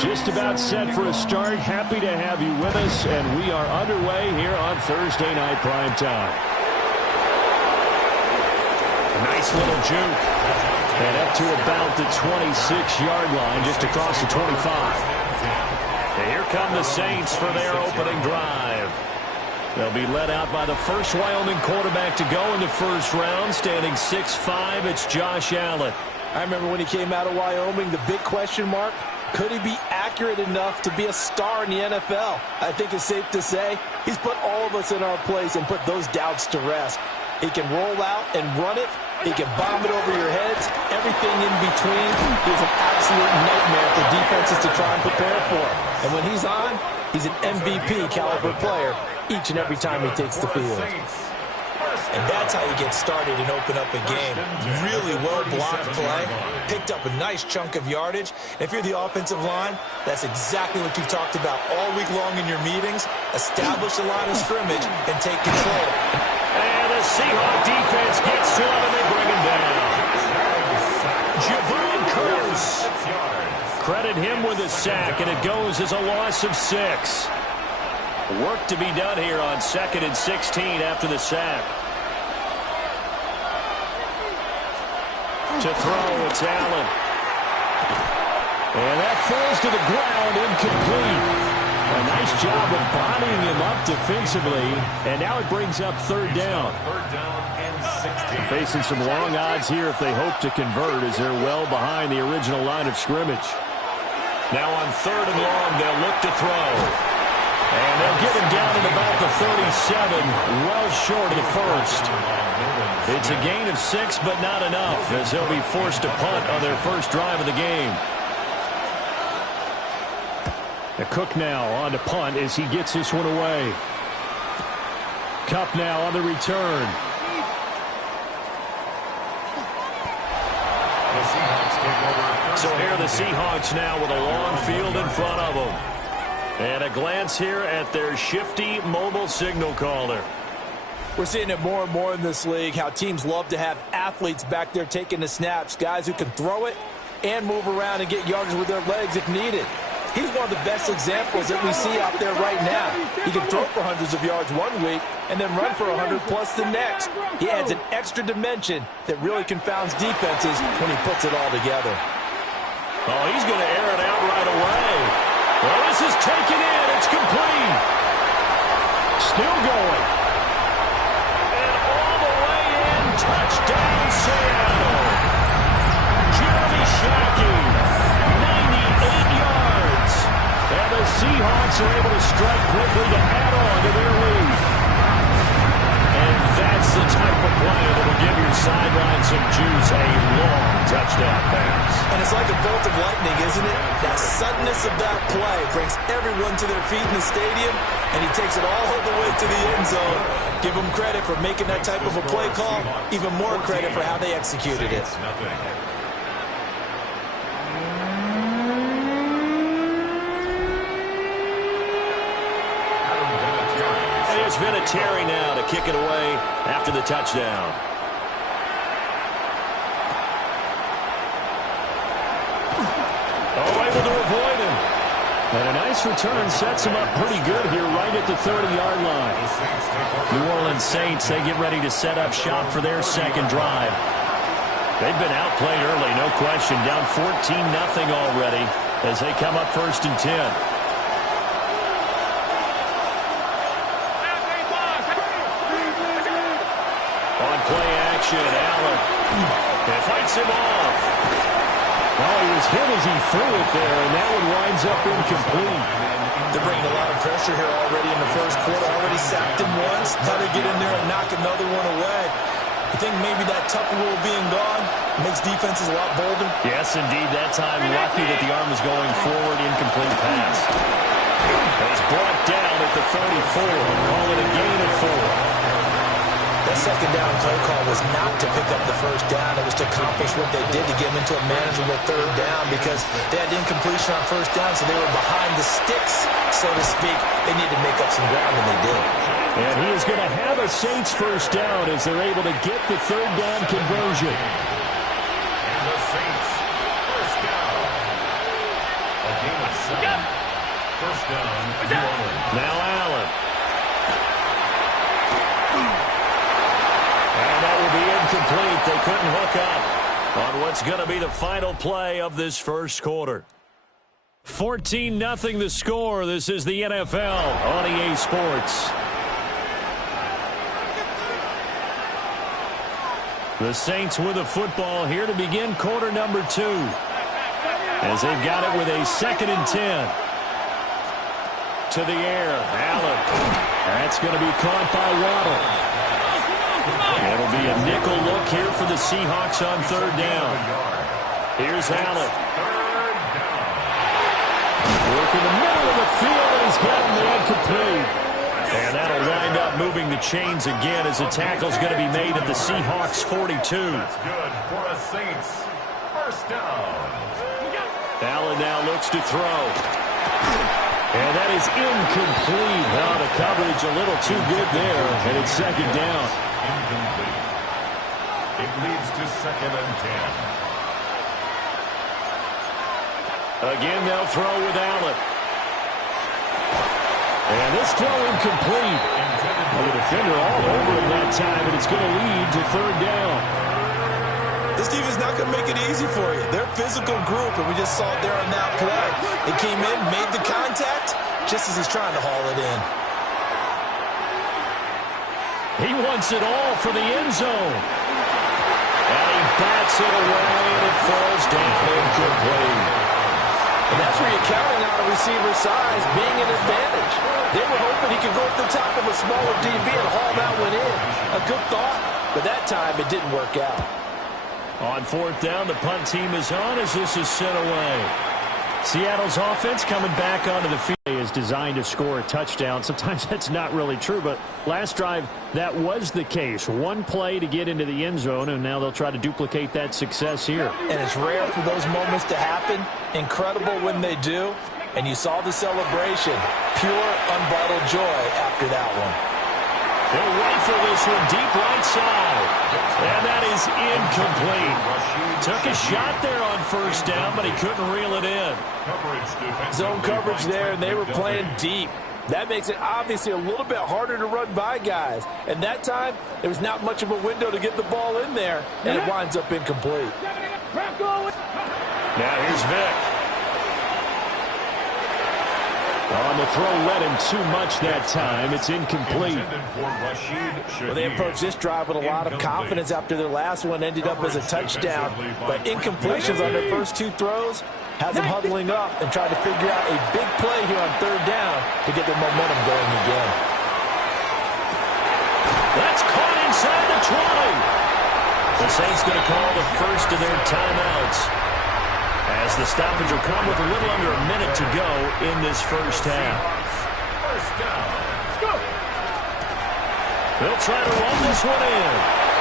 Just about set for a start. Happy to have you with us, and we are underway here on Thursday Night Prime Time. A nice little juke. And up to about the 26-yard line, just across the 25. And here come the Saints for their opening drive. They'll be led out by the first Wyoming quarterback to go in the first round, standing 6'5". It's Josh Allen. I remember when he came out of Wyoming, the big question mark, could he be accurate enough to be a star in the NFL? I think it's safe to say he's put all of us in our place and put those doubts to rest. He can roll out and run it. He can bomb it over your heads. Everything in between is an absolute nightmare for defenses to try and prepare for. And when he's on, he's an MVP caliber player each and every time he takes the field. And that's how you get started and open up a game. Really well-blocked play. Picked up a nice chunk of yardage. And if you're the offensive line, that's exactly what you've talked about all week long in your meetings. Establish the line of scrimmage and take control. And the Seahawks defense gets to him, and they bring him down. Javon Curse. Credit him with a sack, and it goes as a loss of 6. Work to be done here on 2nd and 16 after the sack. To throw, it's Allen. And that falls to the ground, incomplete. A nice job of bodying him up defensively, and now it brings up 3rd down. Facing some long odds here if they hope to convert, as they're well behind the original line of scrimmage. Now on 3rd and long, they'll look to throw. And they'll get him down at about the 37, well short of the first. It's a gain of 6, but not enough, as they'll be forced to punt on their first drive of the game. The Cook now on to punt as he gets this one away. Kupp now on the return. So here are the Seahawks now with a long field in front of them. And a glance here at their shifty mobile signal caller. We're seeing it more and more in this league, how teams love to have athletes back there taking the snaps, guys who can throw it and move around and get yardage with their legs if needed. He's one of the best examples that we see out there right now. He can throw for hundreds of yards one week and then run for 100-plus the next. He adds an extra dimension that really confounds defenses when he puts it all together. Oh, he's going to air it out right away. Well, this is taken in. It's complete. Still going. And all the way in. Touchdown, Seattle. Jeremy Shockey, 98 yards. And the Seahawks are able to strike quickly to add on to their lead. And that's the type of play that will give your sideline some juice. A long touchdown pass. And it's like a bolt of lightning, isn't it? That suddenness of that play brings everyone to their feet in the stadium, and he takes it all the way to the end zone. Give him credit for making that type of a play call. Even more credit for how they executed it. It's Vinatieri now to kick it away after the touchdown. Oh, able to avoid him. And a nice return sets him up pretty good here right at the 30-yard line. New Orleans Saints, they get ready to set up shop for their second drive. They've been outplayed early, no question. Down 14-0 already as they come up 1st and 10. Play action, Allen. And fights him off. Oh, he was hit as he threw it there, and that one winds up incomplete. They're bringing a lot of pressure here already in the first quarter. Already sacked him once. Now they get in there and knock another one away. I think maybe that Tucker rule being gone makes defenses a lot bolder. Yes, indeed. That time, lucky that the arm was going forward. Incomplete pass. He's brought down at the 34. Call it a gain of 4. That second down play call was not to pick up the first down. It was to accomplish what they did to get them into a manageable 3rd down because they had incompletion on 1st down, so they were behind the sticks, so to speak. They needed to make up some ground, and they did. And he is going to have a Saints first down as they're able to get the 3rd down conversion. And the Saints first down. A gain of 7. First down, New Orleans. Now Allen. And that will be incomplete. They couldn't hook up on what's going to be the final play of this first quarter. 14-0 the score. This is the NFL on EA Sports. The Saints with the football here to begin quarter number 2. As they've got it with a 2nd and 10. To the air, Allen. That's going to be caught by Waddle. It'll be a nickel look here for the Seahawks on 3rd down. Here's Allen. Working the middle of the field, and he's gotten the incomplete. And that'll wind up moving the chains again as the tackle's going to be made at the Seahawks 42. That's good for a Saints. First down. Allen now looks to throw. And that is incomplete. Now the coverage a little too good there, and it's 2nd down. Incomplete. It leads to 2nd and 10. Again, they'll throw with Allen. And this throw incomplete. The defender all over him that time, and it's going to lead to 3rd down. This defense is not going to make it easy for you. They're a physical group, and we just saw it there on that play. It came in, made the contact, just as he's trying to haul it in. He wants it all for the end zone. And he bats it away, and it falls down incomplete. And that's where you're counting on a receiver's size being an advantage. They were hoping he could go at the top of a smaller DB and haul that one in. A good thought, but that time it didn't work out. On 4th down, the punt team is on as this is sent away. Seattle's offense coming back onto the field is designed to score a touchdown. Sometimes that's not really true, but last drive, that was the case. One play to get into the end zone, and now they'll try to duplicate that success here. And it's rare for those moments to happen. Incredible when they do. And you saw the celebration. Pure, unbridled joy after that one. They'll rifle this one deep right side. And that is incomplete. Took a shot there on 1st down, but he couldn't reel it in. Zone coverage there, and they were playing deep. That makes it obviously a little bit harder to run by guys. And that time, there was not much of a window to get the ball in there, and it winds up incomplete. Now here's Vic. On the throw, led him too much that time. It's incomplete. Well, they approached this drive with a lot of confidence after their last one ended up as a touchdown. But incompletions on their first 2 throws has them huddling up and trying to figure out a big play here on 3rd down to get their momentum going again. That's caught inside the 20. The Saints going to call the first of their timeouts, as the stoppage will come with a little under a minute to go in this first half. First down. They'll try to run this one in.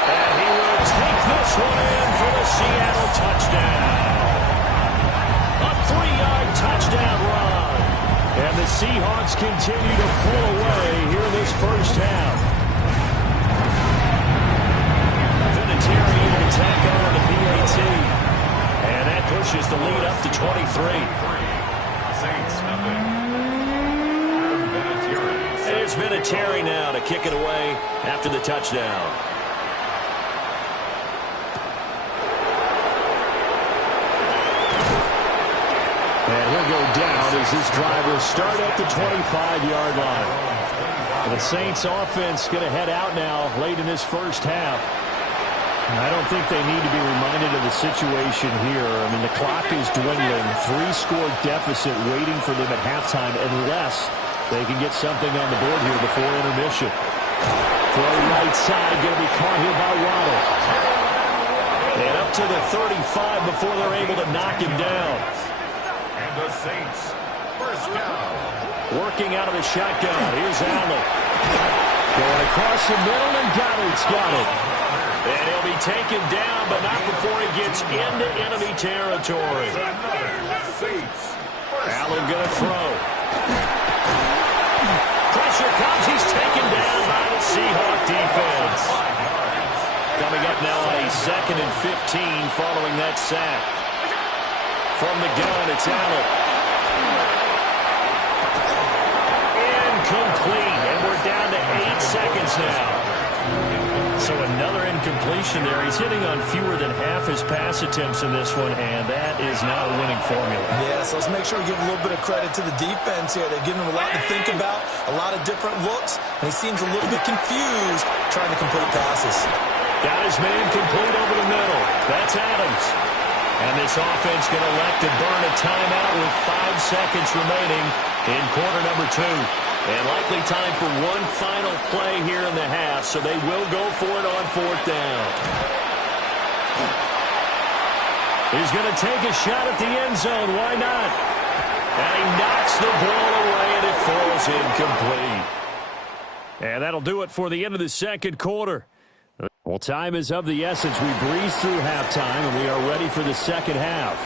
And he will take this one in for the Seattle touchdown. A 3-yard touchdown run. And the Seahawks continue to pull away here in this first half. Vinatieri able to tack on the PAT. And that pushes the lead up to 23. Saints nothing. There's Vinatieri now to kick it away after the touchdown. And he'll go down as this drive will start at the 25-yard line. The Saints offense going to head out now late in this first half. I don't think they need to be reminded of the situation here. I mean, the clock is dwindling. 3-score deficit waiting for them at halftime unless they can get something on the board here before intermission. Throw right side, going to be caught here by Waddle. And up to the 35 before they're able to knock him down. And the Saints, first down. Working out of the shotgun. Here's Allen. Going across the middle, and Goddard's got it. And he'll be taken down, but not before he gets into enemy territory. Allen going to throw. Pressure comes. He's taken down by the Seahawk defense. Coming up now on a 2nd and 15 following that sack. From the gun, it's Allen. Incomplete, and we're down to 8 seconds now. So another incompletion there. He's hitting on fewer than half his pass attempts in this one, and that is not a winning formula. Yeah, so let's make sure we give a little bit of credit to the defense here. They're giving him a lot to think about, a lot of different looks, and he seems a little bit confused trying to complete passes. Got his man complete over the middle. That's Adams. And this offense going to elect to burn a timeout with 5 seconds remaining in quarter number 2. And likely time for one final play here in the half, so they will go for it on 4th down. He's going to take a shot at the end zone. Why not? And he knocks the ball away, and it falls incomplete. And that'll do it for the end of the second quarter. Well, time is of the essence. We breeze through halftime, and we are ready for the second half.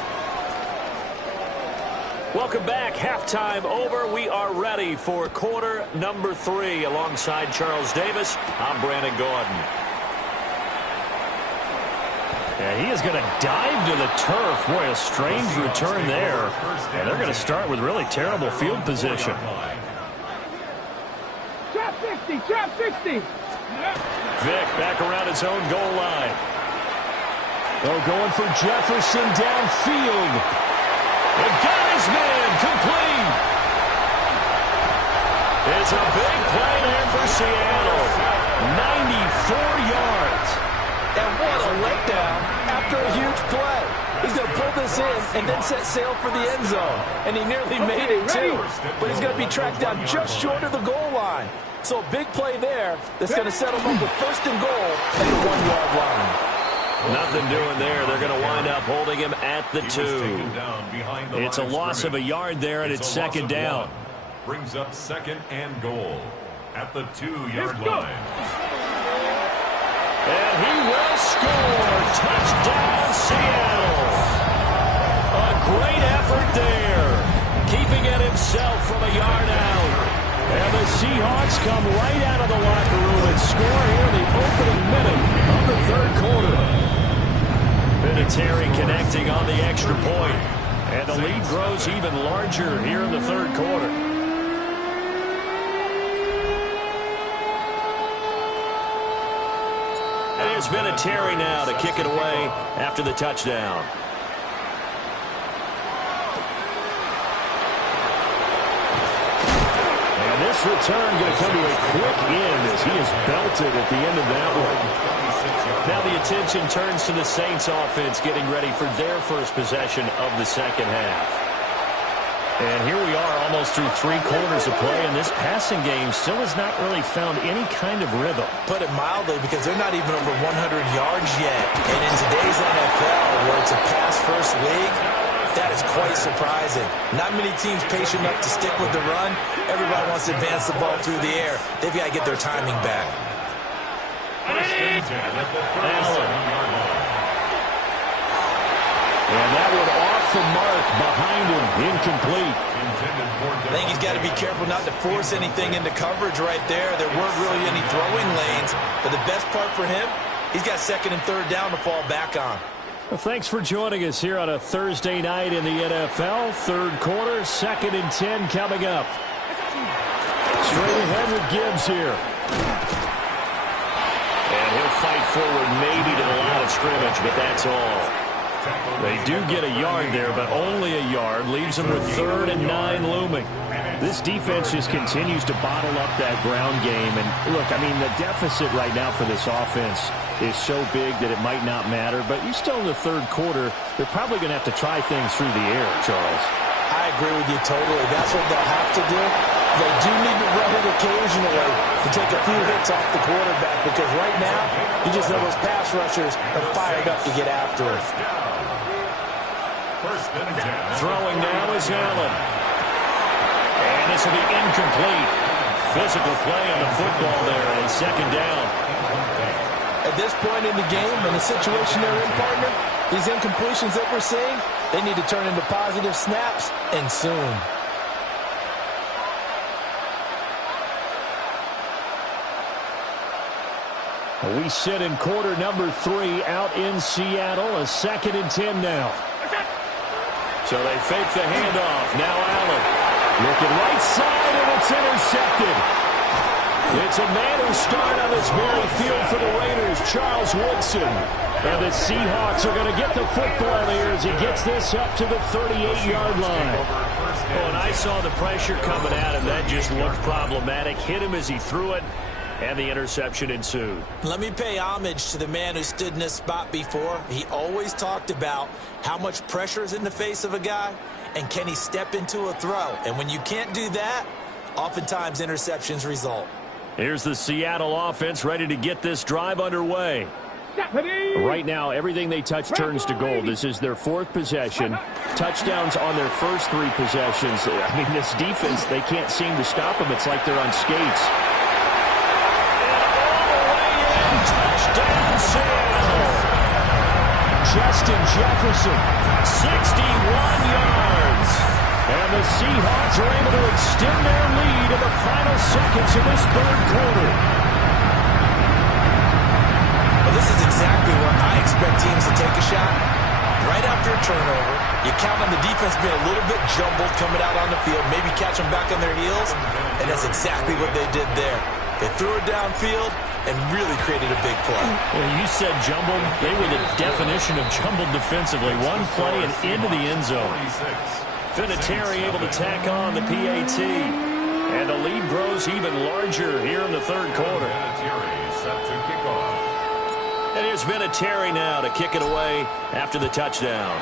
Welcome back. Halftime over. We are ready for quarter number 3. Alongside Charles Davis, I'm Brandon Gordon. Yeah, he is going to dive to the turf. Boy, a strange return there. And they're going to start with really terrible field position. Trap 60, trap 60. Vic back around his own goal line. They're going for Jefferson downfield. And got his man complete. It's a big play there for Seattle. 94 yards. And what a letdown after a huge play. He's going to pull this in and then set sail for the end zone. And he nearly made it, too. But he's going to be tracked down just short of the goal line. So a big play there that's going to settle him up with 1st and goal at the 1-yard line. Nothing doing there. They're going to wind up holding him at the 2. It's a loss of a yard there, and it's 2nd down. Brings up 2nd and goal at the 2-yard line. And he will score. Touchdown, Seattle. A great effort there. Keeping it himself from a yard out. And the Seahawks come right out of the locker room and score here in the opening minute of the 3rd quarter. Vinatieri connecting on the extra point. And the lead grows even larger here in the 3rd quarter. And here's Vinatieri now to kick it away after the touchdown. And this return going to come to a quick end as he is belted at the end of that one. Now the attention turns to the Saints offense getting ready for their first possession of the second half. And here we are almost through 3 quarters of play, and this passing game still has not really found any kind of rhythm. Put it mildly, because they're not even over 100 yards yet. And in today's NFL, where it's a pass-first league, that is quite surprising. Not many teams patient enough to stick with the run. Everybody wants to advance the ball through the air. They've got to get their timing back. Allen. And that one off the mark behind him. Incomplete. I think he's got to be careful not to force anything into coverage right there. There weren't really any throwing lanes. But the best part for him, he's got 2nd and 3rd down to fall back on. Well, thanks for joining us here on a Thursday night in the NFL. 3rd quarter, 2nd and 10 coming up. Straight ahead with Gibbs here. And he'll fight forward maybe to the line of scrimmage, but that's all. They do get a yard there, but only a yard. Leaves them with 3rd and 9 looming. This defense just continues to bottle up that ground game. And look, I mean, the deficit right now for this offense is so big that it might not matter. But you're still in the 3rd quarter. They're probably going to have to try things through the air, Charles. I agree with you totally. That's what they'll have to do. They do need to run it occasionally to take a few hits off the quarterback, because right now, you just know those pass rushers are fired up to get after it. Throwing now is Allen. And this will be incomplete. Physical play on the football there, and 2nd down. At this point in the game, in the situation they're in, partner, these incompletions that we're seeing, they need to turn into positive snaps, and soon. We sit in quarter number 3 out in Seattle. A 2nd and 10 now. So they fake the handoff. Now Allen. Looking right side, and it's intercepted. It's a man who started on this very field for the Raiders, Charles Woodson. And the Seahawks are going to get the football here as he gets this up to the 38-yard line. Oh, and I saw the pressure coming at him. That just looked problematic. Hit him as he threw it, and the interception ensued. Let me pay homage to the man who stood in this spot before. He always talked about how much pressure is in the face of a guy, and can he step into a throw. And when you can't do that, oftentimes interceptions result. Here's the Seattle offense ready to get this drive underway. Right now, everything they touch turns to gold. This is their 4th possession. Touchdowns on their first 3 possessions. I mean, this defense, they can't seem to stop them. It's like they're on skates. Touchdown, Seattle. Justin Jefferson, 61 yards. And the Seahawks are able to extend their lead in the final seconds of this 3rd quarter. Well, this is exactly where I expect teams to take a shot. Right after a turnover, you count on the defense being a little bit jumbled coming out on the field, maybe catch them back on their heels, and that's exactly what they did there. They threw it downfield and really created a big play. Well, you said jumbled. They were the definition of jumbled defensively. One play and into the end zone. Vinatieri able to tack on the PAT. And the lead grows even larger here in the 3rd quarter. Vinatieri set to kick off. And here's Vinatieri now to kick it away after the touchdown.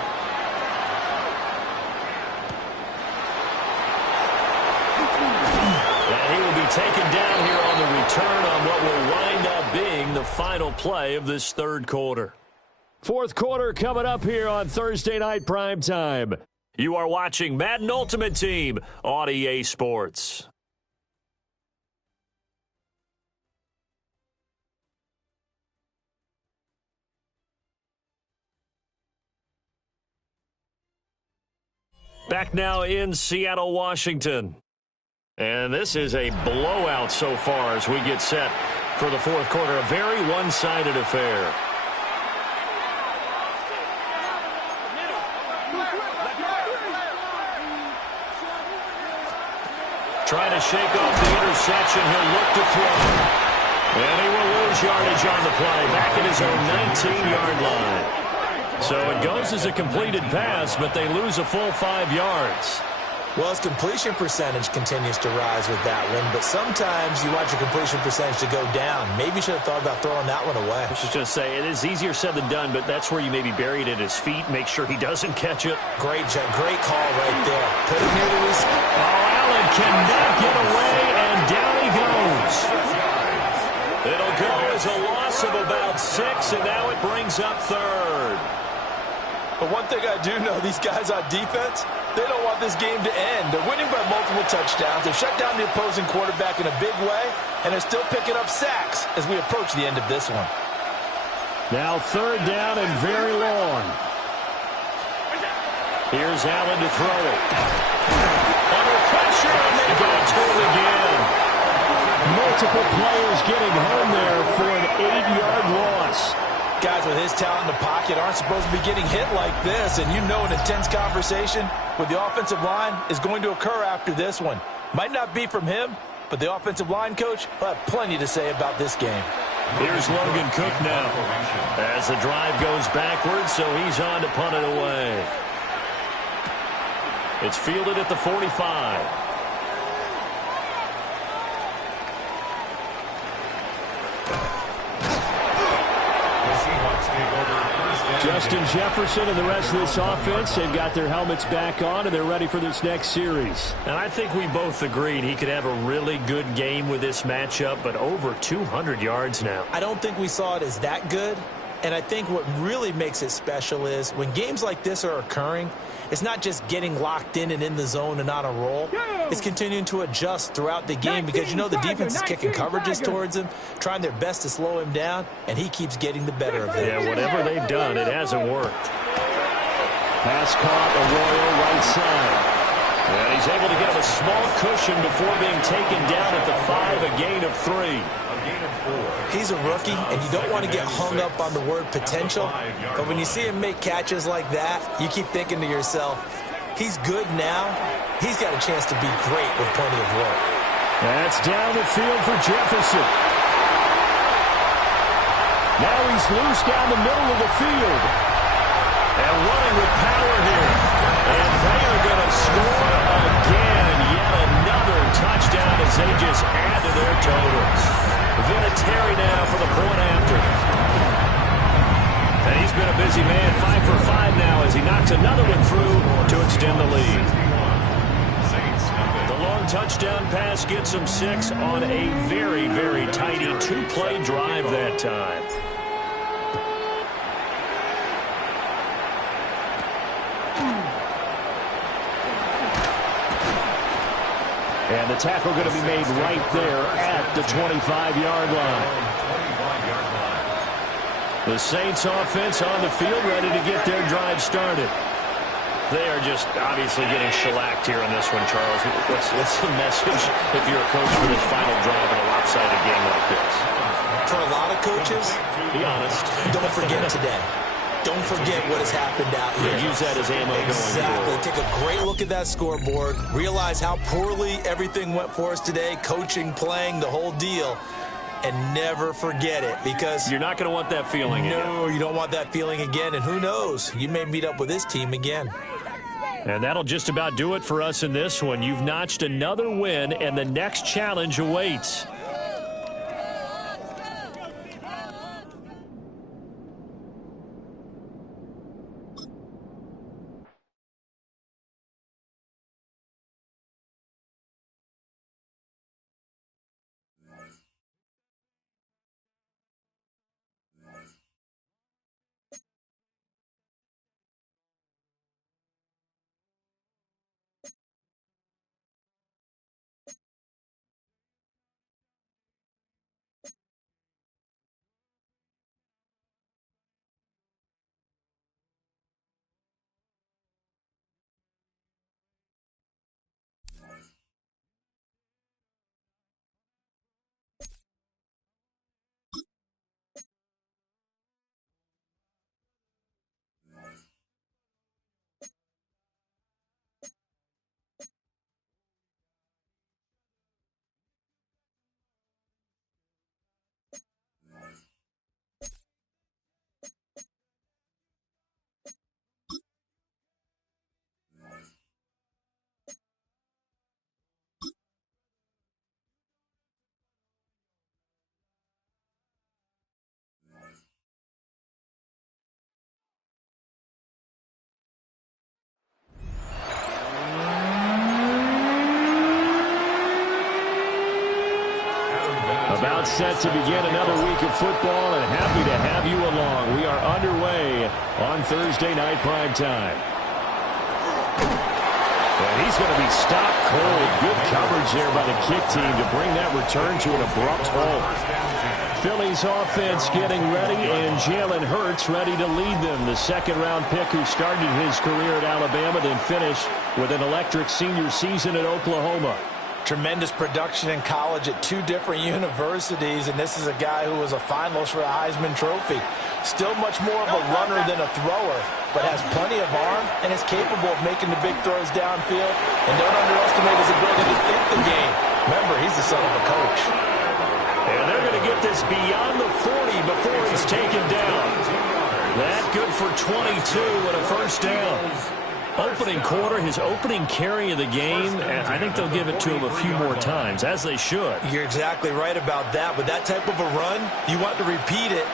And he will be taken down here on the return on what will wind up being the final play of this 3rd quarter. 4th quarter coming up here on Thursday Night Primetime. You are watching Madden Ultimate Team on EA Sports. Back now in Seattle, Washington. And this is a blowout so far as we get set for the 4th quarter. A very one-sided affair. Trying to shake off the interception. He'll look to throw. And he will lose yardage on the play. Back at his own 19-yard line. So it goes as a completed pass, but they lose a full 5 yards. Well, his completion percentage continues to rise with that one, but sometimes you want your completion percentage to go down. Maybe you should have thought about throwing that one away. I was just going to say, it is easier said than done, but that's where you maybe bury it at his feet, make sure he doesn't catch it. Great call right there. Put it near the receiver. Oh, Allen cannot get away, and down he goes. It'll go as a loss of about 6, and now it brings up 3rd. But one thing I do know, these guys on defense, they don't want this game to end. They're winning by multiple touchdowns. They've shut down the opposing quarterback in a big way, and they're still picking up sacks as we approach the end of this one. Now 3rd down and very long. Here's Allen to throw it. Under pressure, and they go to it again. Multiple players getting home there for an 8-yard loss. Guys with his talent in the pocket aren't supposed to be getting hit like this, and you know an intense conversation with the offensive line is going to occur after this one. Might not be from him, but the offensive line coach will have plenty to say about this game. Here's Logan Cook now as the drive goes backwards, so he's on to punt it away. It's fielded at the 45. Justin Jefferson and the rest of this offense, they've got their helmets back on, and they're ready for this next series. And I think we both agreed he could have a really good game with this matchup, but over 200 yards now. I don't think we saw it as that good, and I think what really makes it special is when games like this are occurring, it's not just getting locked in and in the zone and on a roll. It's continuing to adjust throughout the game because you know the defense is kicking coverages towards him, trying their best to slow him down, and he keeps getting the better of them. Yeah, whatever they've done, it hasn't worked. Pass caught, Arroyo right side. And he's able to get him a small cushion before being taken down at the 5, a gain of 3. He's a rookie, and you don't want to get hung up on the word potential. But when you see him make catches like that, you keep thinking to yourself, He's good now. He's got a chance to be great with plenty of work. That's down the field for Jefferson. Now he's loose down the middle of the field. And running with power here. And they are going to score again. Yet another touchdown as they just add to their totals. Vinatieri now for the point after. And he's been a busy man, 5 for 5 now as he knocks another one through to extend the lead. The long touchdown pass gets him 6 on a very, very tidy 2-play drive that time. And the tackle going to be made right there at the 25-yard line. The Saints offense on the field ready to get their drive started. They are just obviously getting shellacked here in this one, Charles. What's the message if you're a coach for this final drive in a lopsided game like this? For a lot of coaches, be honest. Don't forget today. Don't forget what has happened out here. Yeah, use that as ammo going forward. Take a great look at that scoreboard. Realize how poorly everything went for us today. Coaching, playing, the whole deal. And never forget it, because you're not going to want that feeling again. No, you don't want that feeling again. And who knows? You may meet up with this team again. And that'll just about do it for us in this one. You've notched another win, and the next challenge awaits. About set to begin another week of football, and happy to have you along. We are underway on Thursday night primetime. And he's going to be stopped cold. Good coverage there by the kick team to bring that return to an abrupt halt. Philly's offense getting ready, and Jalen Hurts ready to lead them. The second-round pick who started his career at Alabama, then finished with an electric senior season at Oklahoma. Tremendous production in college at 2 different universities, and this is a guy who was a finalist for a Heisman Trophy. Still much more of a runner than a thrower, but has plenty of arm and is capable of making the big throws downfield. And don't underestimate his ability to think the game. Remember, he's the son of a coach. And they're going to get this beyond the 40 before he's taken down. That good for 22 and a first down. Opening quarter, his opening carry of the game, and I think they'll give it to him a few more times, as they should. You're exactly right about that. With that type of a run, you want to repeat it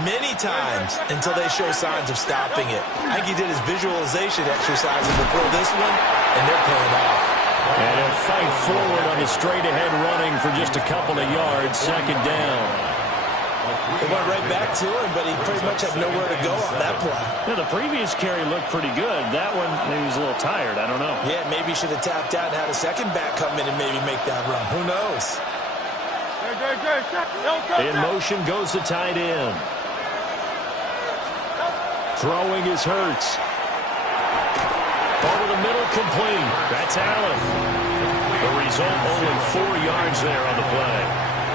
many times until they show signs of stopping it. I think he did his visualization exercises before this one, and they're paying off. And he'll fight forward on the straight-ahead running for just a couple of yards, second down. It went right back to him, but he pretty much had nowhere to go on that play. Yeah, the previous carry looked pretty good. That one, maybe he was a little tired. I don't know. Yeah, maybe he should have tapped out and had a second back come in and maybe make that run. Who knows? In motion goes the tight end. Throwing is Hurts. Over the middle, complete. That's Allen. The result, only 4 yards there on the play.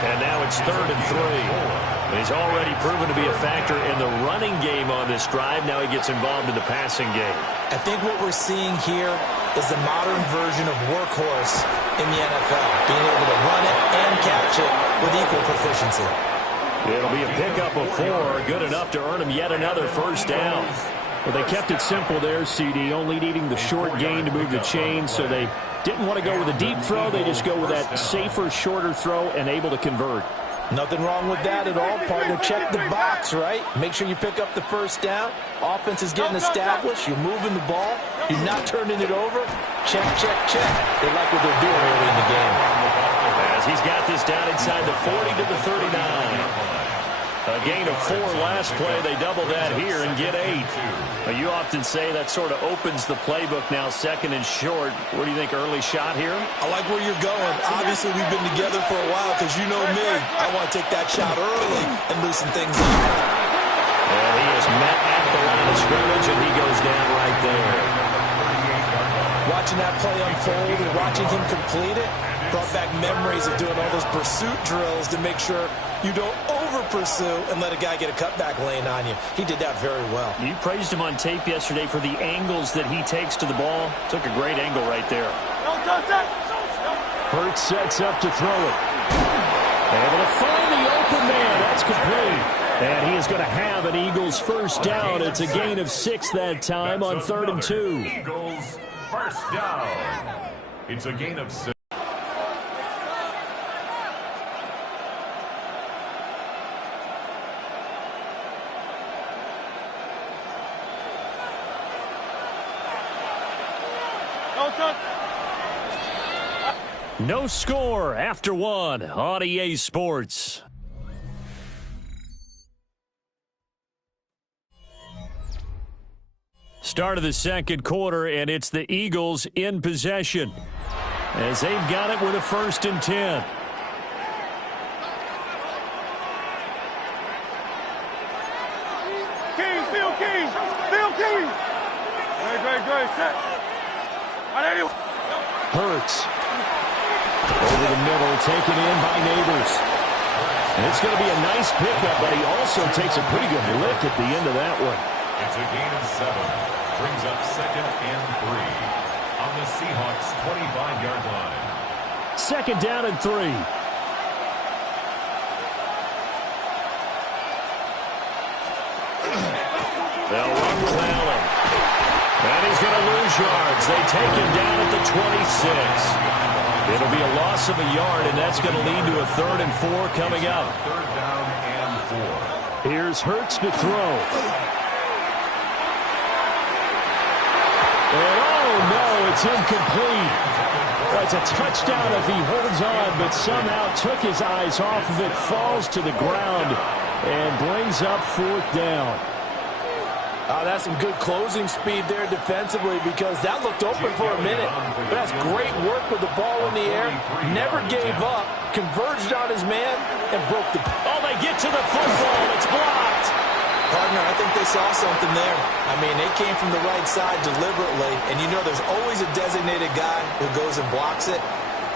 And now it's 3rd and 3. He's already proven to be a factor in the running game on this drive. Now he gets involved in the passing game. I think what we're seeing here is the modern version of workhorse in the NFL, being able to run it and catch it with equal proficiency. It'll be a pickup of 4, good enough to earn him yet another first down. Well, they kept it simple there, CD, only needing the short gain to move the chain, so they didn't want to go with a deep throw. They just go with that safer, shorter throw and able to convert. Nothing wrong with that at all, partner. Check the box, right? Make sure you pick up the first down. Offense is getting established. You're moving the ball. You're not turning it over. Check, check, check. They like what they're doing early in the game. As he's got this down inside the 40 to the 39. A gain of 4 last play. They double that here and get 8. You often say that sort of opens the playbook now, second and short. What do you think, early shot here? I like where you're going. Obviously, we've been together for a while because you know me. I want to take that shot early and loosen things up. And he is met at the line of scrimmage, and he goes down right there. Watching that play unfold and watching him complete it brought back memories of doing all those pursuit drills to make sure you don't over-pursue and let a guy get a cutback lane on you. He did that very well. You praised him on tape yesterday for the angles that he takes to the ball. Took a great angle right there. Hurts sets up to throw it. Able to find the open man. That's complete. And he is going to have an Eagles first down. It's a gain of 6 that time on 3rd and 2. Eagles first down. It's a gain of 6. No score after 1 on EA Sports. Start of the second quarter, and it's the Eagles in possession as they've got it with a 1st and 10. Great. Set. Hurts. Over the middle, taken in by Neighbors. And it's going to be a nice pickup, but he also takes a pretty good lick at the end of that one. It's a gain of 7. Brings up 2nd and 3 on the Seahawks' 25-yard line. 2nd down and 3. They'll run with Allen. And he's going to lose yards. They take him down at the 26. It'll be a loss of a yard, and that's going to lead to a 3rd and 4 coming up. 3rd down and 4. Here's Hurts to throw. And oh no, it's incomplete. Well, it's a touchdown if he holds on, but somehow took his eyes off of it, falls to the ground, and brings up 4th down. That's some good closing speed there defensively because that looked open for a minute. But that's great work with the ball in the air. Never gave up. Converged on his man and broke the... Oh, they get to the football. It's blocked. Partner, I think they saw something there. I mean, they came from the right side deliberately. And you know there's always a designated guy who goes and blocks it.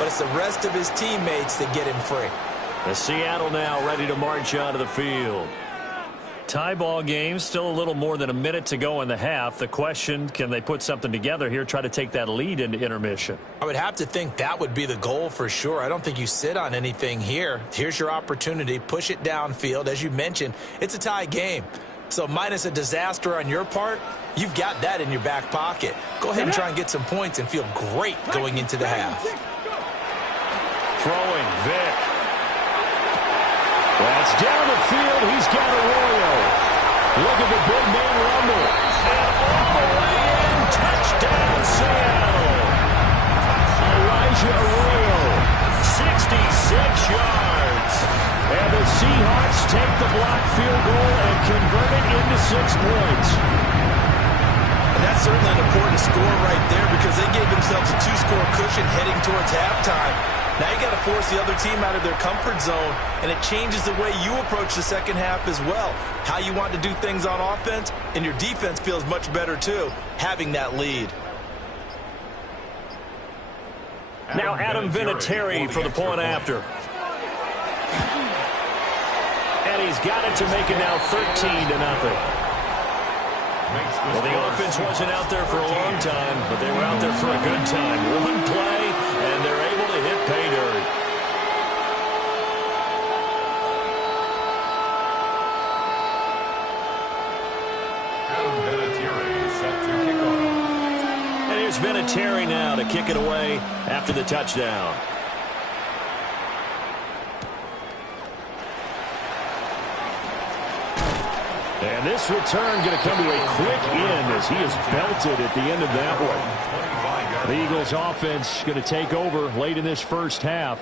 But it's the rest of his teammates that get him free. The Seattle now ready to march onto the field. Tie ball game, still a little more than a minute to go in the half. The question, can they put something together here, try to take that lead into intermission? I would have to think that would be the goal for sure. I don't think you sit on anything here. Here's your opportunity. Push it downfield. As you mentioned, it's a tie game. So minus a disaster on your part, you've got that in your back pocket. Go ahead and try and get some points and feel great going into the half. Throwing, Vic. That's down the field. He's got Arroyo. Look at the big man rumble. And all the way in. Touchdown, Seattle. Elijah Arroyo, 66 yards. And the Seahawks take the blocked field goal and convert it into 6 points. And that's certainly an important score right there because they gave themselves a 2-score cushion heading towards halftime. Now you got to force the other team out of their comfort zone, and it changes the way you approach the second half as well. How you want to do things on offense, and your defense feels much better too, having that lead. Now Adam Vinatieri for the point after. And and he's got it to make it now 13-0. Well, the offense wasn't out there for a long time, but they were out there for a good time. One play, and they're able to hit pay dirt. And here's Vinatieri now to kick it away after the touchdown. And this return going to come to a quick end as he is belted at the end of that one. The Eagles offense going to take over late in this first half.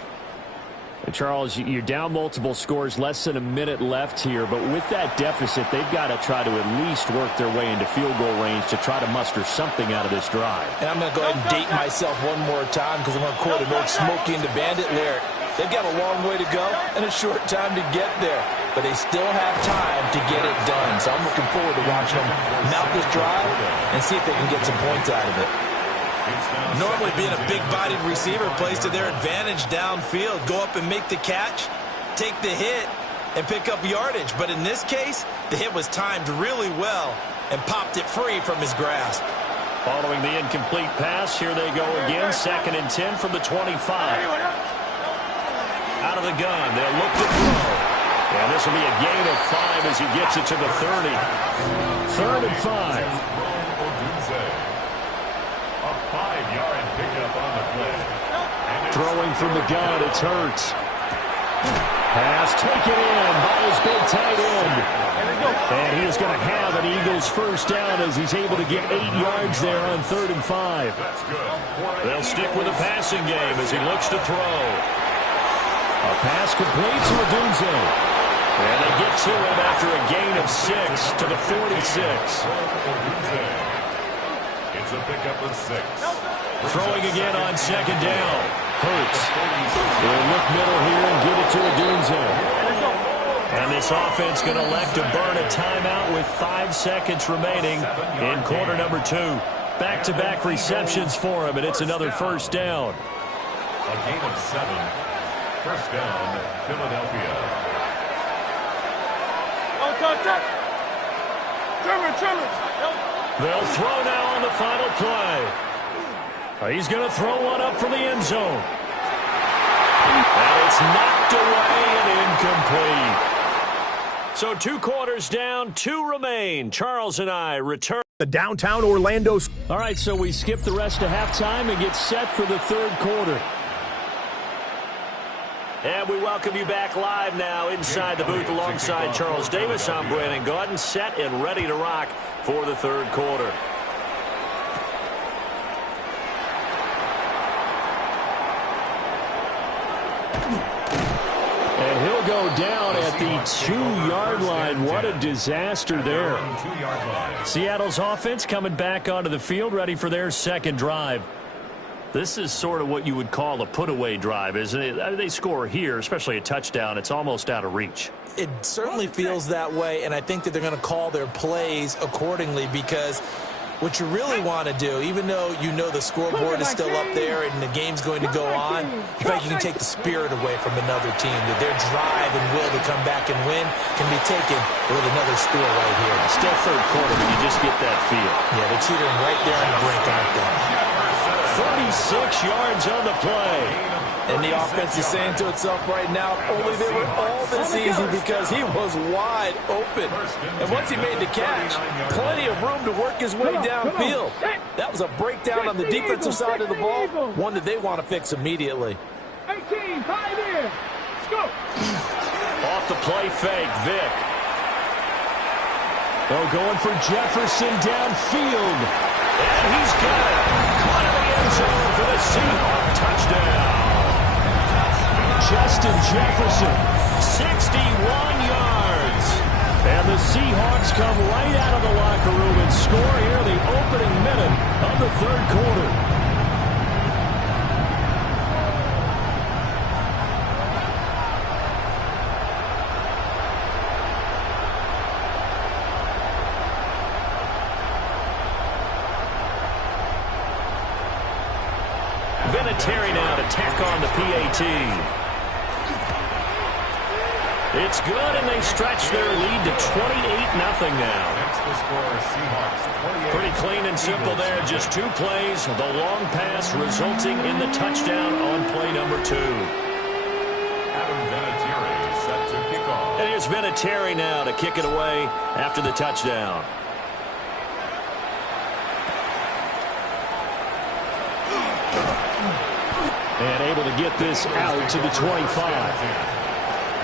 And Charles, you're down multiple scores, less than a minute left here. But with that deficit, they've got to try to at least work their way into field goal range to try to muster something out of this drive. And I'm going to go ahead and date myself one more time because I'm going to quote an old Smokey and the Bandit lyric. They've got a long way to go and a short time to get there. But they still have time to get it done. So I'm looking forward to watching them mount this drive and see if they can get some points out of it. Normally being a big-bodied receiver plays to their advantage downfield. Go up and make the catch, take the hit, and pick up yardage. But in this case, the hit was timed really well and popped it free from his grasp. Following the incomplete pass, here they go again. 2nd and 10 from the 25. Out of the gun, they'll look to throw. And this will be a gain of 5 as he gets it to the 30. 3rd and 5. A 5-yard pickup on the play. Throwing from the gun, it's Hurts. Pass taken in by his big tight end. And he is going to have an Eagles first down as he's able to get 8 yards there on 3rd and 5. That's good. They'll stick with the passing game as he looks to throw. A pass complete to Odunze. And they get to him after a gain of 6 to the 46. It's a pickup of 6. Throwing again on 2nd down. Hurts. They'll look middle here and give it to Odunze. And this offense going to elect to burn a timeout with 5 seconds remaining in quarter number 2. Back-to-back receptions for him, and it's another first down. A gain of 7. First down, Philadelphia. They'll throw now on the final play. He's going to throw one up from the end zone. And it's knocked away and incomplete. So 2 quarters down, 2 remain. Charles and I return. The downtown Orlando. All right, so we skip the rest of halftime and get set for the 3rd quarter. And we welcome you back live now inside the booth alongside Charles Davis. I'm Brandon Gaudin, set and ready to rock for the 3rd quarter. And he'll go down at the 2-yard line. What a disaster there. Seattle's offense coming back onto the field, ready for their 2nd drive. This is sort of what you would call a put-away drive, isn't it? I mean, they score here, especially a touchdown. It's almost out of reach. It certainly feels that way, and I think that they're going to call their plays accordingly because what you really want to do, even though you know the scoreboard is still up there and the game's going to go on, in fact, you can take the spirit away from another team, that their drive and will to come back and win can be taken with another score right here. Still 3rd quarter, but you just get that feel. Yeah, they're teetering right there on the brink, aren't they? 36 yards on the play. And the offense is saying to itself right now, only they were all this easy because he was wide open. And once he made the catch, plenty of room to work his way downfield. That was a breakdown on the defensive side of the ball, one that they want to fix immediately. 18, 5 in. Let's go. Off the play fake, Vic. Oh, going for Jefferson downfield. And he's got it. Caught in the end zone for the Seahawks touchdown. Justin Jefferson, 61 yards. And the Seahawks come right out of the locker room and score here the opening minute of the 3rd quarter. Vinatieri now to tack on the PAT. It's good, and they stretch their lead to 28-0 now. Next the score, Seahawks 28. Pretty clean and simple there. Just 2 plays. The long pass resulting in the touchdown on play number 2. Adam Vinatieri set to kick off. And here's Vinatieri now to kick it away after the touchdown. And able to get this out to the 25.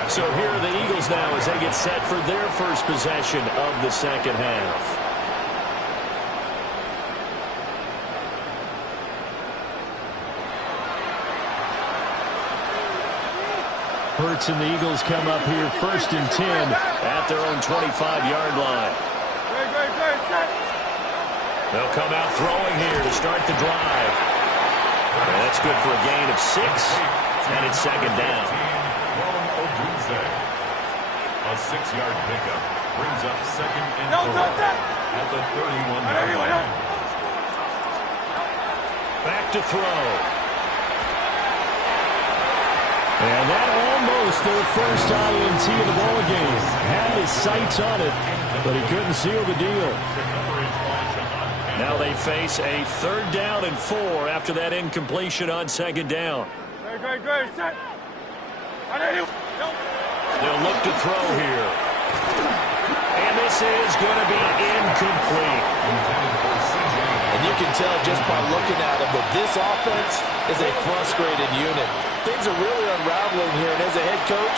So here are the Eagles now as they get set for their first possession of the second half. Hurts and the Eagles come up here 1st and 10 at their own 25-yard line. They'll come out throwing here to start the drive. And that's good for a gain of 6, and it's second down. A 6-yard pickup brings up 2nd and 4 at the 31-yard line. Back to throw. And that almost their first INT of the ball game. Had his sights on it, but he couldn't seal the deal. Now they face a 3rd down and 4 after that incompletion on 2nd down. They'll look to throw here. And this is going to be incomplete. And you can tell just by looking at him that this offense is a frustrated unit. Things are really unraveling here, and as a head coach,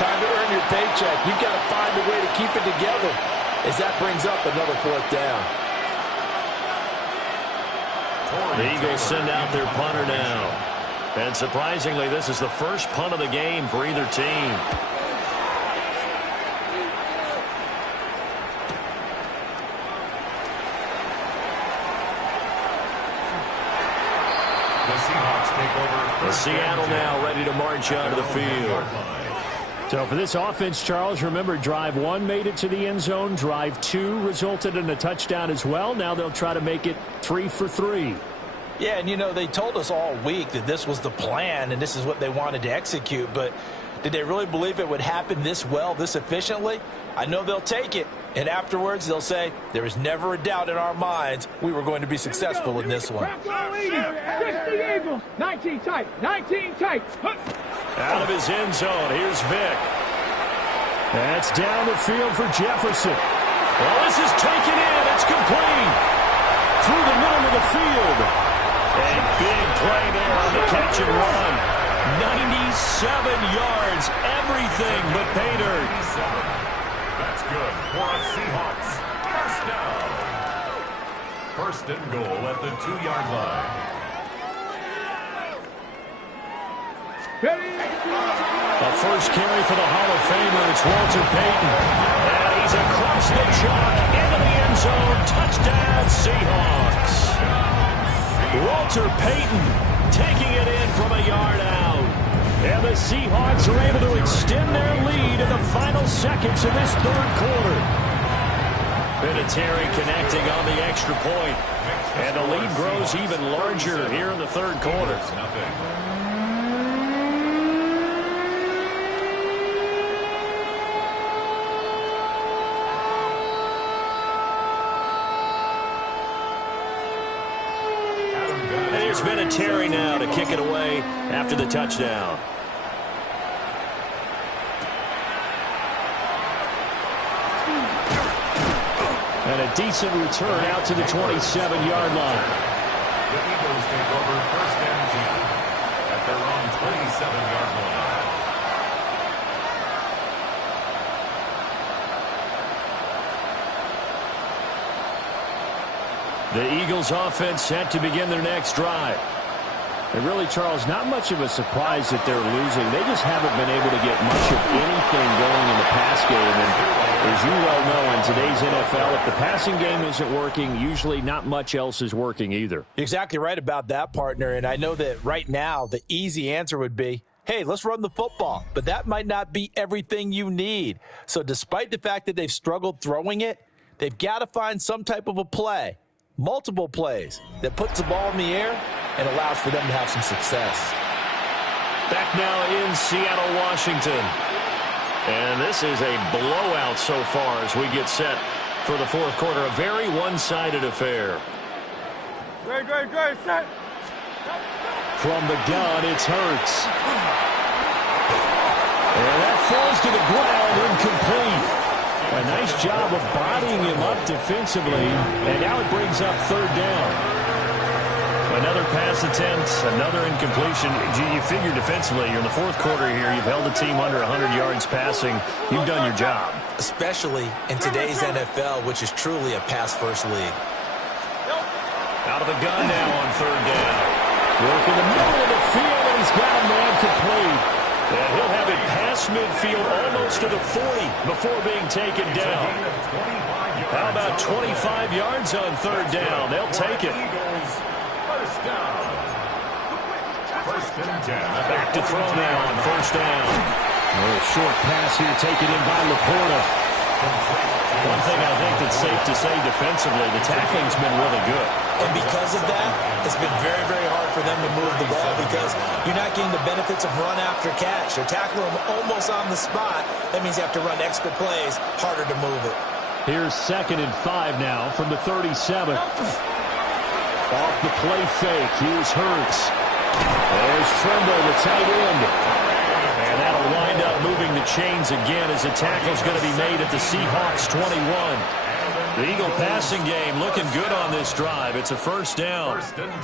time to earn your paycheck. You've got to find a way to keep it together as that brings up another 4th down. The Eagles send out their punter now. And surprisingly, this is the first punt of the game for either team. The Seattle now ready to march onto the field. So for this offense, Charles, remember, drive 1 made it to the end zone. Drive 2 resulted in a touchdown as well. Now they'll try to make it 3 for 3. Yeah, and you know, they told us all week that this was the plan and this is what they wanted to execute, but did they really believe it would happen this well, this efficiently? I know they'll take it, and afterwards they'll say, there was never a doubt in our minds we were going to be successful in this one. 19 tight, 19 tight. Out of his end zone, here's Vick. That's down the field for Jefferson. Well, this is taken in, it's complete. Through the middle of the field. And big play there on the catch and run. 97 yards, everything but pay dirt. That's good for a Seahawks. First down. 1st and goal at the 2-yard line. A first carry for the Hall of Famer. It's Walter Payton. And he's across the chalk into the end zone. Touchdown, Seahawks. Walter Payton taking it in from a yard out. And the Seahawks are able to extend their lead in the final seconds of this 3rd quarter. Vinatieri connecting on the extra point. And the lead grows even larger here in the 3rd quarter. Vinatieri now to kick it away after the touchdown. And a decent return out to the 27-yard line. The Eagles take over 1st and 10 at their own 27-yard line. The Eagles offense set to begin their next drive. And really, Charles, not much of a surprise that they're losing. They just haven't been able to get much of anything going in the pass game. And as you well know, in today's NFL, if the passing game isn't working, usually not much else is working either. You're exactly right about that, partner. And I know that right now the easy answer would be, hey, let's run the football. But that might not be everything you need. So despite the fact that they've struggled throwing it, they've got to find some type of a play, multiple plays, that puts the ball in the air and allows for them to have some success. Back now in Seattle, Washington. And this is a blowout so far as we get set for the fourth quarter. A very one-sided affair. Great, set. From the gun, it's Hurts. And that falls to the ground, incomplete. A nice job of bodying him up defensively, and now it brings up third down. Another pass attempt, another incompletion. You figure defensively, you're in the fourth quarter here. You've held the team under 100 yards passing. You've done your job. Especially in today's NFL, which is truly a pass-first league. Out of the gun now on third down. Work in the middle of the field, and he's got a man complete. And he'll have it past midfield almost to the 40 before being taken down. How about 25 yards on third down? They'll take it. First down. First and 10. Back to throw now on first down. A little short pass here taken in by Laporta. One thing I think that's safe to say defensively, the tackling's been really good. And because of that, it's been very, very hard for them to move the ball because you're not getting the benefits of run after catch. They're tackling them almost on the spot. That means you have to run extra plays, harder to move it. Here's 2nd and 5 now from the 37. Off the play fake, here's Hurts. There's Trimble, the tight end. And that'll wind up moving the chains again as the tackle's going to be made at the Seahawks 21. The Eagle passing game looking good on this drive. It's a first down.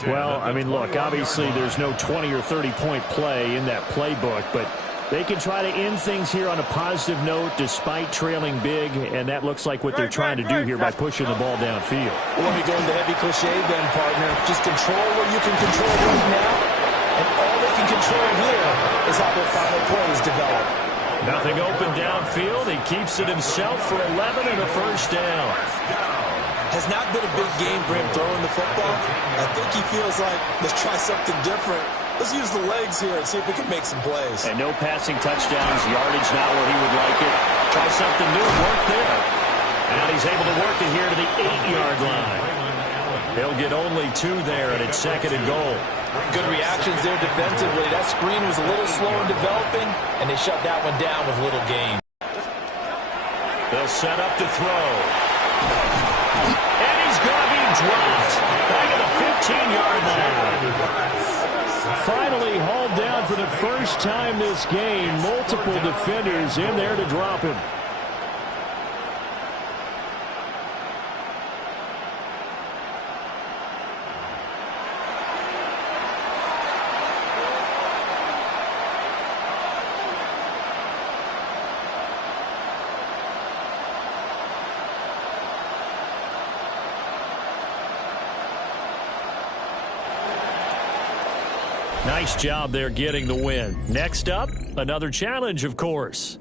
Well, I mean, look, obviously there's no 20 or 30-point play in that playbook, but they can try to end things here on a positive note despite trailing big, and that looks like what they're trying to do here by pushing the ball downfield. Well, let me go into heavy cliche then, partner. Just control what you can control right now, and all they can control here is how their final plays develop. Nothing open downfield. He keeps it himself for 11 and a first down. Has not been a big game for him throwing the football. I think he feels like, let's try something different. Let's use the legs here and see if we can make some plays. And no passing touchdowns, yardage not where he would like it. Try something new, work there. And he's able to work it here to the 8-yard line. He'll get only 2 there, and it's 2nd and goal. Good reactions there defensively. That screen was a little slow in developing, and they shut that one down with little gain. They'll set up to throw. And he's going to be dropped. Back at the 15-yard line. Finally hauled down for the first time this game. Multiple defenders in there to drop him. Nice job there getting the win. Next up, another challenge, of course.